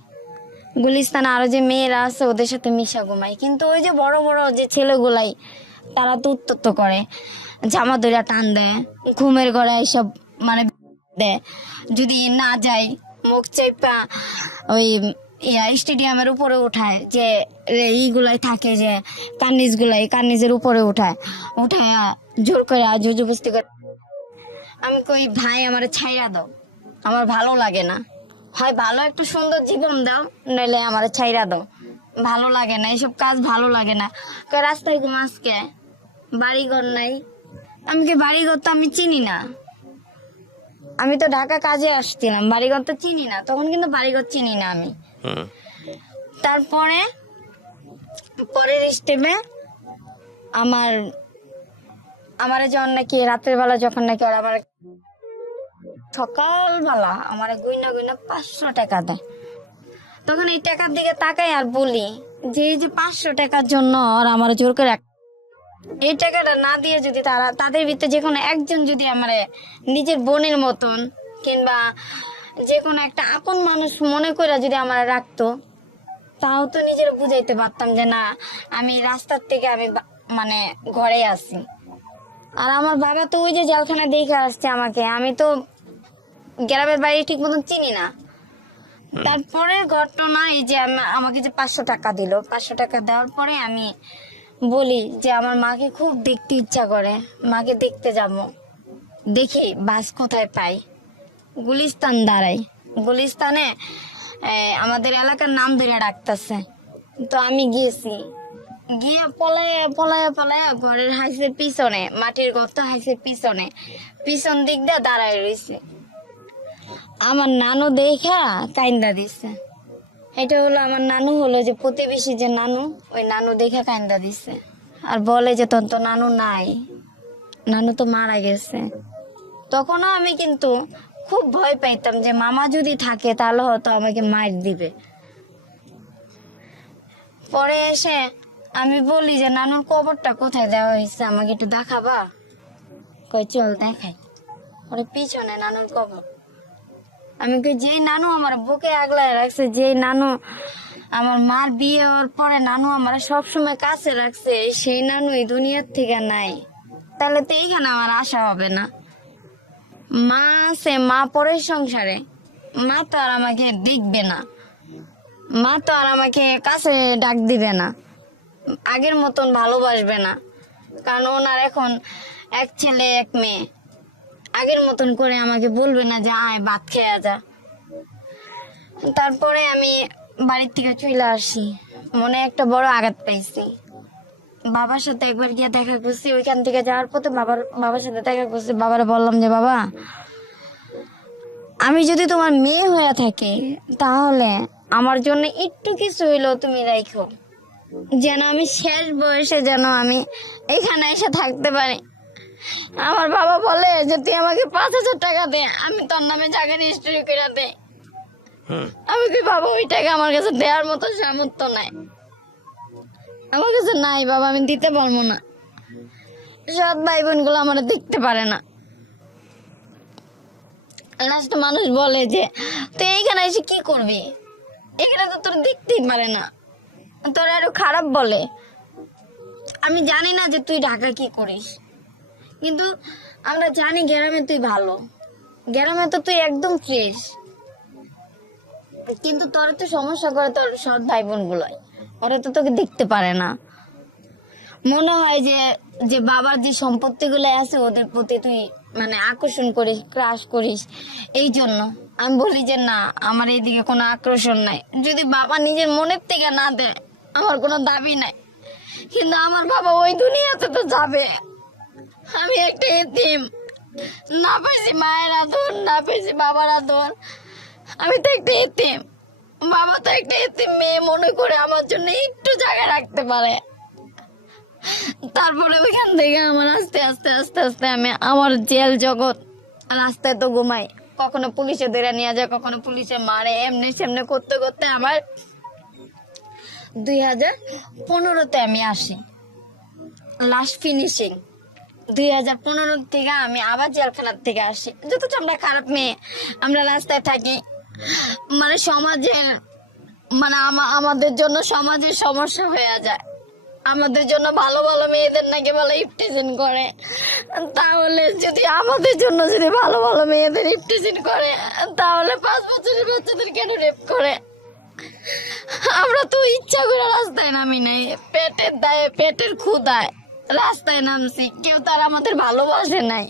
গুলিস্তান আরো যে মেয়েরা আছে ওদের সাথে মিশা ঘুমাই। কিন্তু ওই যে বড় বড় যে ছেলেগুলাই, তারা তো উত্তপ্ত করে, জামা দইরা টান দেয়, ঘুমের ঘরে এইসব মানে দেয়। যদি না যাই মুখ চেপা ওই স্টেডিয়ামের উপরে উঠায়, যে এইগুলাই থাকে যে কার্নিজের উপরে উঠায় জোর করে জবরদস্তি করে। আমি কই ভাই আমার ছাইরা দাও, আমার ভালো লাগে না, হয় ভালো একটু সুন্দর জীবন দাও, নইলে আমার ছাইরা দাও, ভালো লাগে না, এইসব কাজ ভালো লাগে না। কয় রাস্তায় ঘুমাস কে, বাড়িঘর নাই। আমি কি বাড়িঘর তো আমি চিনি না, আমি তো ঢাকা কাজে আসছিলাম, বাড়িঘর তো চিনি না, তখন কিন্তু বাড়িঘর চিনি না আমি। হুম। তারপরে পরের স্টেপে আমার আমার যখন নাকি রাতের বেলা যখন নাকি ওরা আমার সকালবেলা আমার গুইনা গুইনা 500 টাকা দেয়, তখন এই টাকার দিকে তাকাই আর বলি যে এই যে 500 টাকার জন্য ওরা আমার জোর করে এই টাকাটা না দিয়ে যদি তাদের ভিতরে যে কোনো একজন যদি আমার নিজের বোনের মতন কিংবা যে কোনো একটা আপন মানুষ মনে করে যদি আমার রাখতো, তাও তো নিজের বুঝাইতে পারতাম যে না আমি রাস্তার থেকে আমি মানে ঘরে আসি। আর আমার বাবা তো ওই যে জেলখানায় দেখে আসছে আমাকে, আমি তো গ্রামের বাড়ি ঠিক মতন চিনি না। তারপরের ঘটনা এই যে আমাকে যে 500 টাকা দিল, 500 টাকা দেওয়ার পরে আমি বলি যে আমার মাকে খুব দেখতে ইচ্ছা করে, মাকে দেখতে যাব। দেখি বাস কোথায় পাই, গুলিস্তান দাঁড়াই, গুলিস্তানে আমাদের এলাকার নাম ধরে ডাকতেছে। তো আমি গিয়েছি, গিয়ে পলায়া পলায়া পলায়া ঘরের হাইসের পিছনে, মাটির গর্ত হাইসের পিছনে পিছন দিক দিয়ে দাঁড়ায় রয়েছে। আমার নানু দেখা কাইন্দা দিছে। এটা হলো আমার নানু, হলো যে প্রতিবেশী যে নানু, ওই নানু দেখা কাইন্দা দিছে আর বলে যে তোর তো নানু নাই, নানু তো মারা গেছে। তখনও আমি কিন্তু খুব ভয় পাইতাম যে মামা যদি থাকে তাহলে হয়তো আমাকে মার দিবে। পরে এসে আমি বলি যে নানুর কবরটা কোথায় দেওয়া হয়েছে, আমাকে একটু দেখাবা? কই চল দেখাই। ওরে পিছনে নানুর কবর। আমি কই যেই নানু আমার বুকে আগলায় রাখছে, যেই নানু আমার মার বিয়ে হওয়ার পরে নানু আমার সবসময় কাছে রাখছে, সেই নানু এই দুনিয়ার থেকে নাই, তাহলে তো এইখানে আমার আশা হবে না। মা আছে, মা পরের সংসারে, মা তো আর আমাকে দেখবে না, মা তো আর আমাকে কাছে ডাক দিবে না, আগের মতন ভালোবাসবে না, কারণ ওনার এখন এক ছেলে এক মেয়ে, আগের মতন করে আমাকে বলবে না যে আয় ভাত খেয়ে যা। তারপরে আমি বাড়ির থেকে চলে আসি, মনে একটা বড় আঘাত পাইছি। বাবার সাথে একবার গিয়ে দেখা করছি, ওইখান থেকে যাওয়ার পথে বাবার সাথে দেখা করছি। বাবারে বললাম যে বাবা, আমি যদি তোমার মেয়ে হয়ে থাকি তাহলে আমার জন্য একটু কিছু হইলেও তুমি রাখো, যেন আমি শেষ বয়সে যেন আমি এখানে এসে থাকতে পারি। আমার বাবা বলে যে তুই আমাকে 5,000 টাকা দে, আমি তোর নামে জায়গা রেজিস্ট্রি করে দে। আমি কি বাবা, ওই টাকা আমার কাছে দেওয়ার মতো সামর্থ্য নাই, আমার কাছে নাই বাবা, আমি দিতে পারবো না। সৎ ভাই বোন গুলো আমার দেখতে পারে না। লাস্ট মানুষ বলে যে তুই এইখানে এসে কি করবি, এখানে তো তোর দেখতেই পারে না, তোরা আরো খারাপ বলে। আমি জানি না যে তুই ঢাকা কি করিস, কিন্তু আমরা জানি গ্রামে তুই ভালো, গ্রামে তো তুই একদম ফ্রেশ, কিন্তু তোর তো সমস্যা করে তোর সৎ ভাই বোন গুলোই, ওরা তো তোকে দেখতে পারে না। মনে হয় যে যে বাবার যে সম্পত্তি গুলো আছে ওদের প্রতি তুই মানে আকর্ষণ করিস, ক্রাশ করিস, এই জন্য আমি বলি যে না, আমার এইদিকে কোনো আকর্ষণ নাই। যদি বাবা নিজের মনের থেকে না দেয় আমার কোনো দাবি নাই, কিন্তু আমার বাবা ওই দুনিয়াতে তো যাবে। আমি একটা এতিম, না পেয়েছি মায়ের আদর, না পেয়েছি বাবার আদর, আমি তো একটা এতিম। বাবা তো একটা এতিম মেয়ে মনে করে আমার জন্য একটু জায়গা রাখতে পারে। তারপরে ওইখান থেকে আমার আস্তে আস্তে আস্তে আস্তে আমি আমার জেল জগৎ, রাস্তায় তো ঘুমাই, কখনো পুলিশে ধরে নিয়ে যায়, কখনো পুলিশে মারে, এমনি সেমনি করতে করতে আমার 2015-তে আমি আসি লাস্ট ফিনিশিং। 2015 থেকে আমি আবার জেলখানার থেকে আসি। যথেষ্ট আমরা খারাপ মেয়ে, আমরা রাস্তায় থাকি, মানে সমাজের মানে আমাদের জন্য সমাজের সমস্যা হয়ে যায়। আমাদের জন্য ভালো ভালো মেয়েদের নাকি বলে ইফটিজিং করে, তাহলে যদি আমাদের জন্য যদি ভালো ভালো মেয়েদের ইফটিজিং করে, তাহলে 5 বছরের বাচ্চাদের কেন রেপ করে? আমরা তো ইচ্ছা করে রাস্তায় নামি নাই, পেটের দায়ে পেটের ক্ষুধায় রাস্তায় নামছি, কেউ তার আমাদের ভালোবাসে নাই,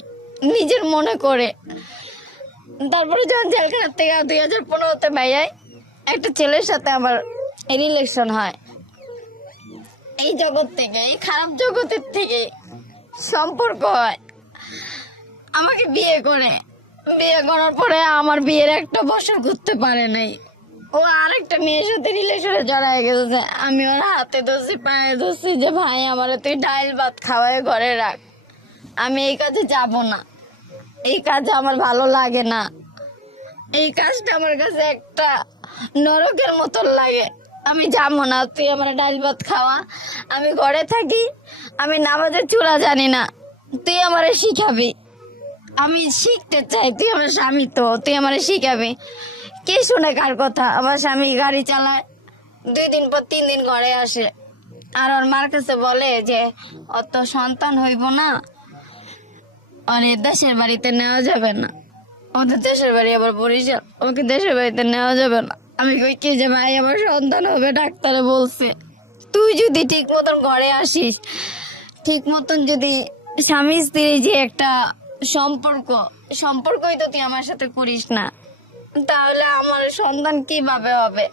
নিজের মনে করে। তারপরে যখন জেলখানার থেকে 2015-তে ভাইয়াই একটা ছেলের সাথে আমার রিলেশন হয়, এই জগৎ থেকে, এই খারাপ জগতের থেকে সম্পর্ক হয়। আমাকে বিয়ে করার পরে আমার বিয়ের একটা বছর ঘুরতে পারে নাই, ও আরেকটা মেয়ের সাথে রিলেশনে জড়ায় গেছে। আমি ওর হাতে ধরছি, পায়ে ধরছি যে ভাই আমার তুই ডাইল ভাত খাওয়ায় ঘরে রাখ, আমি এই কাজে যাব না, এই কাজ আমার ভালো লাগে না, এই কাজটা আমার কাছে একটা নরকের মতন লাগে, আমি যাবো না, তুই আমার ডাল ভাত খাওয়া, আমি ঘরে থাকি, আমি নামাজের চূড়া জানি না, তুই আমারে শিখাবি, আমি শিখতে চাই, তুই আমার স্বামী তো, তুই আমারে শিখাবি। কে শুনে কার কথা? আমার স্বামী গাড়ি চালায়, 2 দিন পর 3 দিন ঘরে আসে, আর ওর মার কাছে বলে যে অত সন্তান হইব না, আর দেশের বাড়িতে নেওয়া যাবে না, ওদের দেশের বাড়ি আবার বরিশাল, ওকে দেশের বাড়িতে নেওয়া যাবে না। আমি কই কি যে ভাই আমার সন্তান হবে, ডাক্তারে বলছে তুই যদি ঠিক মতন ঘরে আসিস, ঠিক মতন যদি স্বামী স্ত্রী যে একটা সম্পর্কই তো তুই আমার সাথে করিস না, তাহলে আমার সন্তান কিভাবে হবে?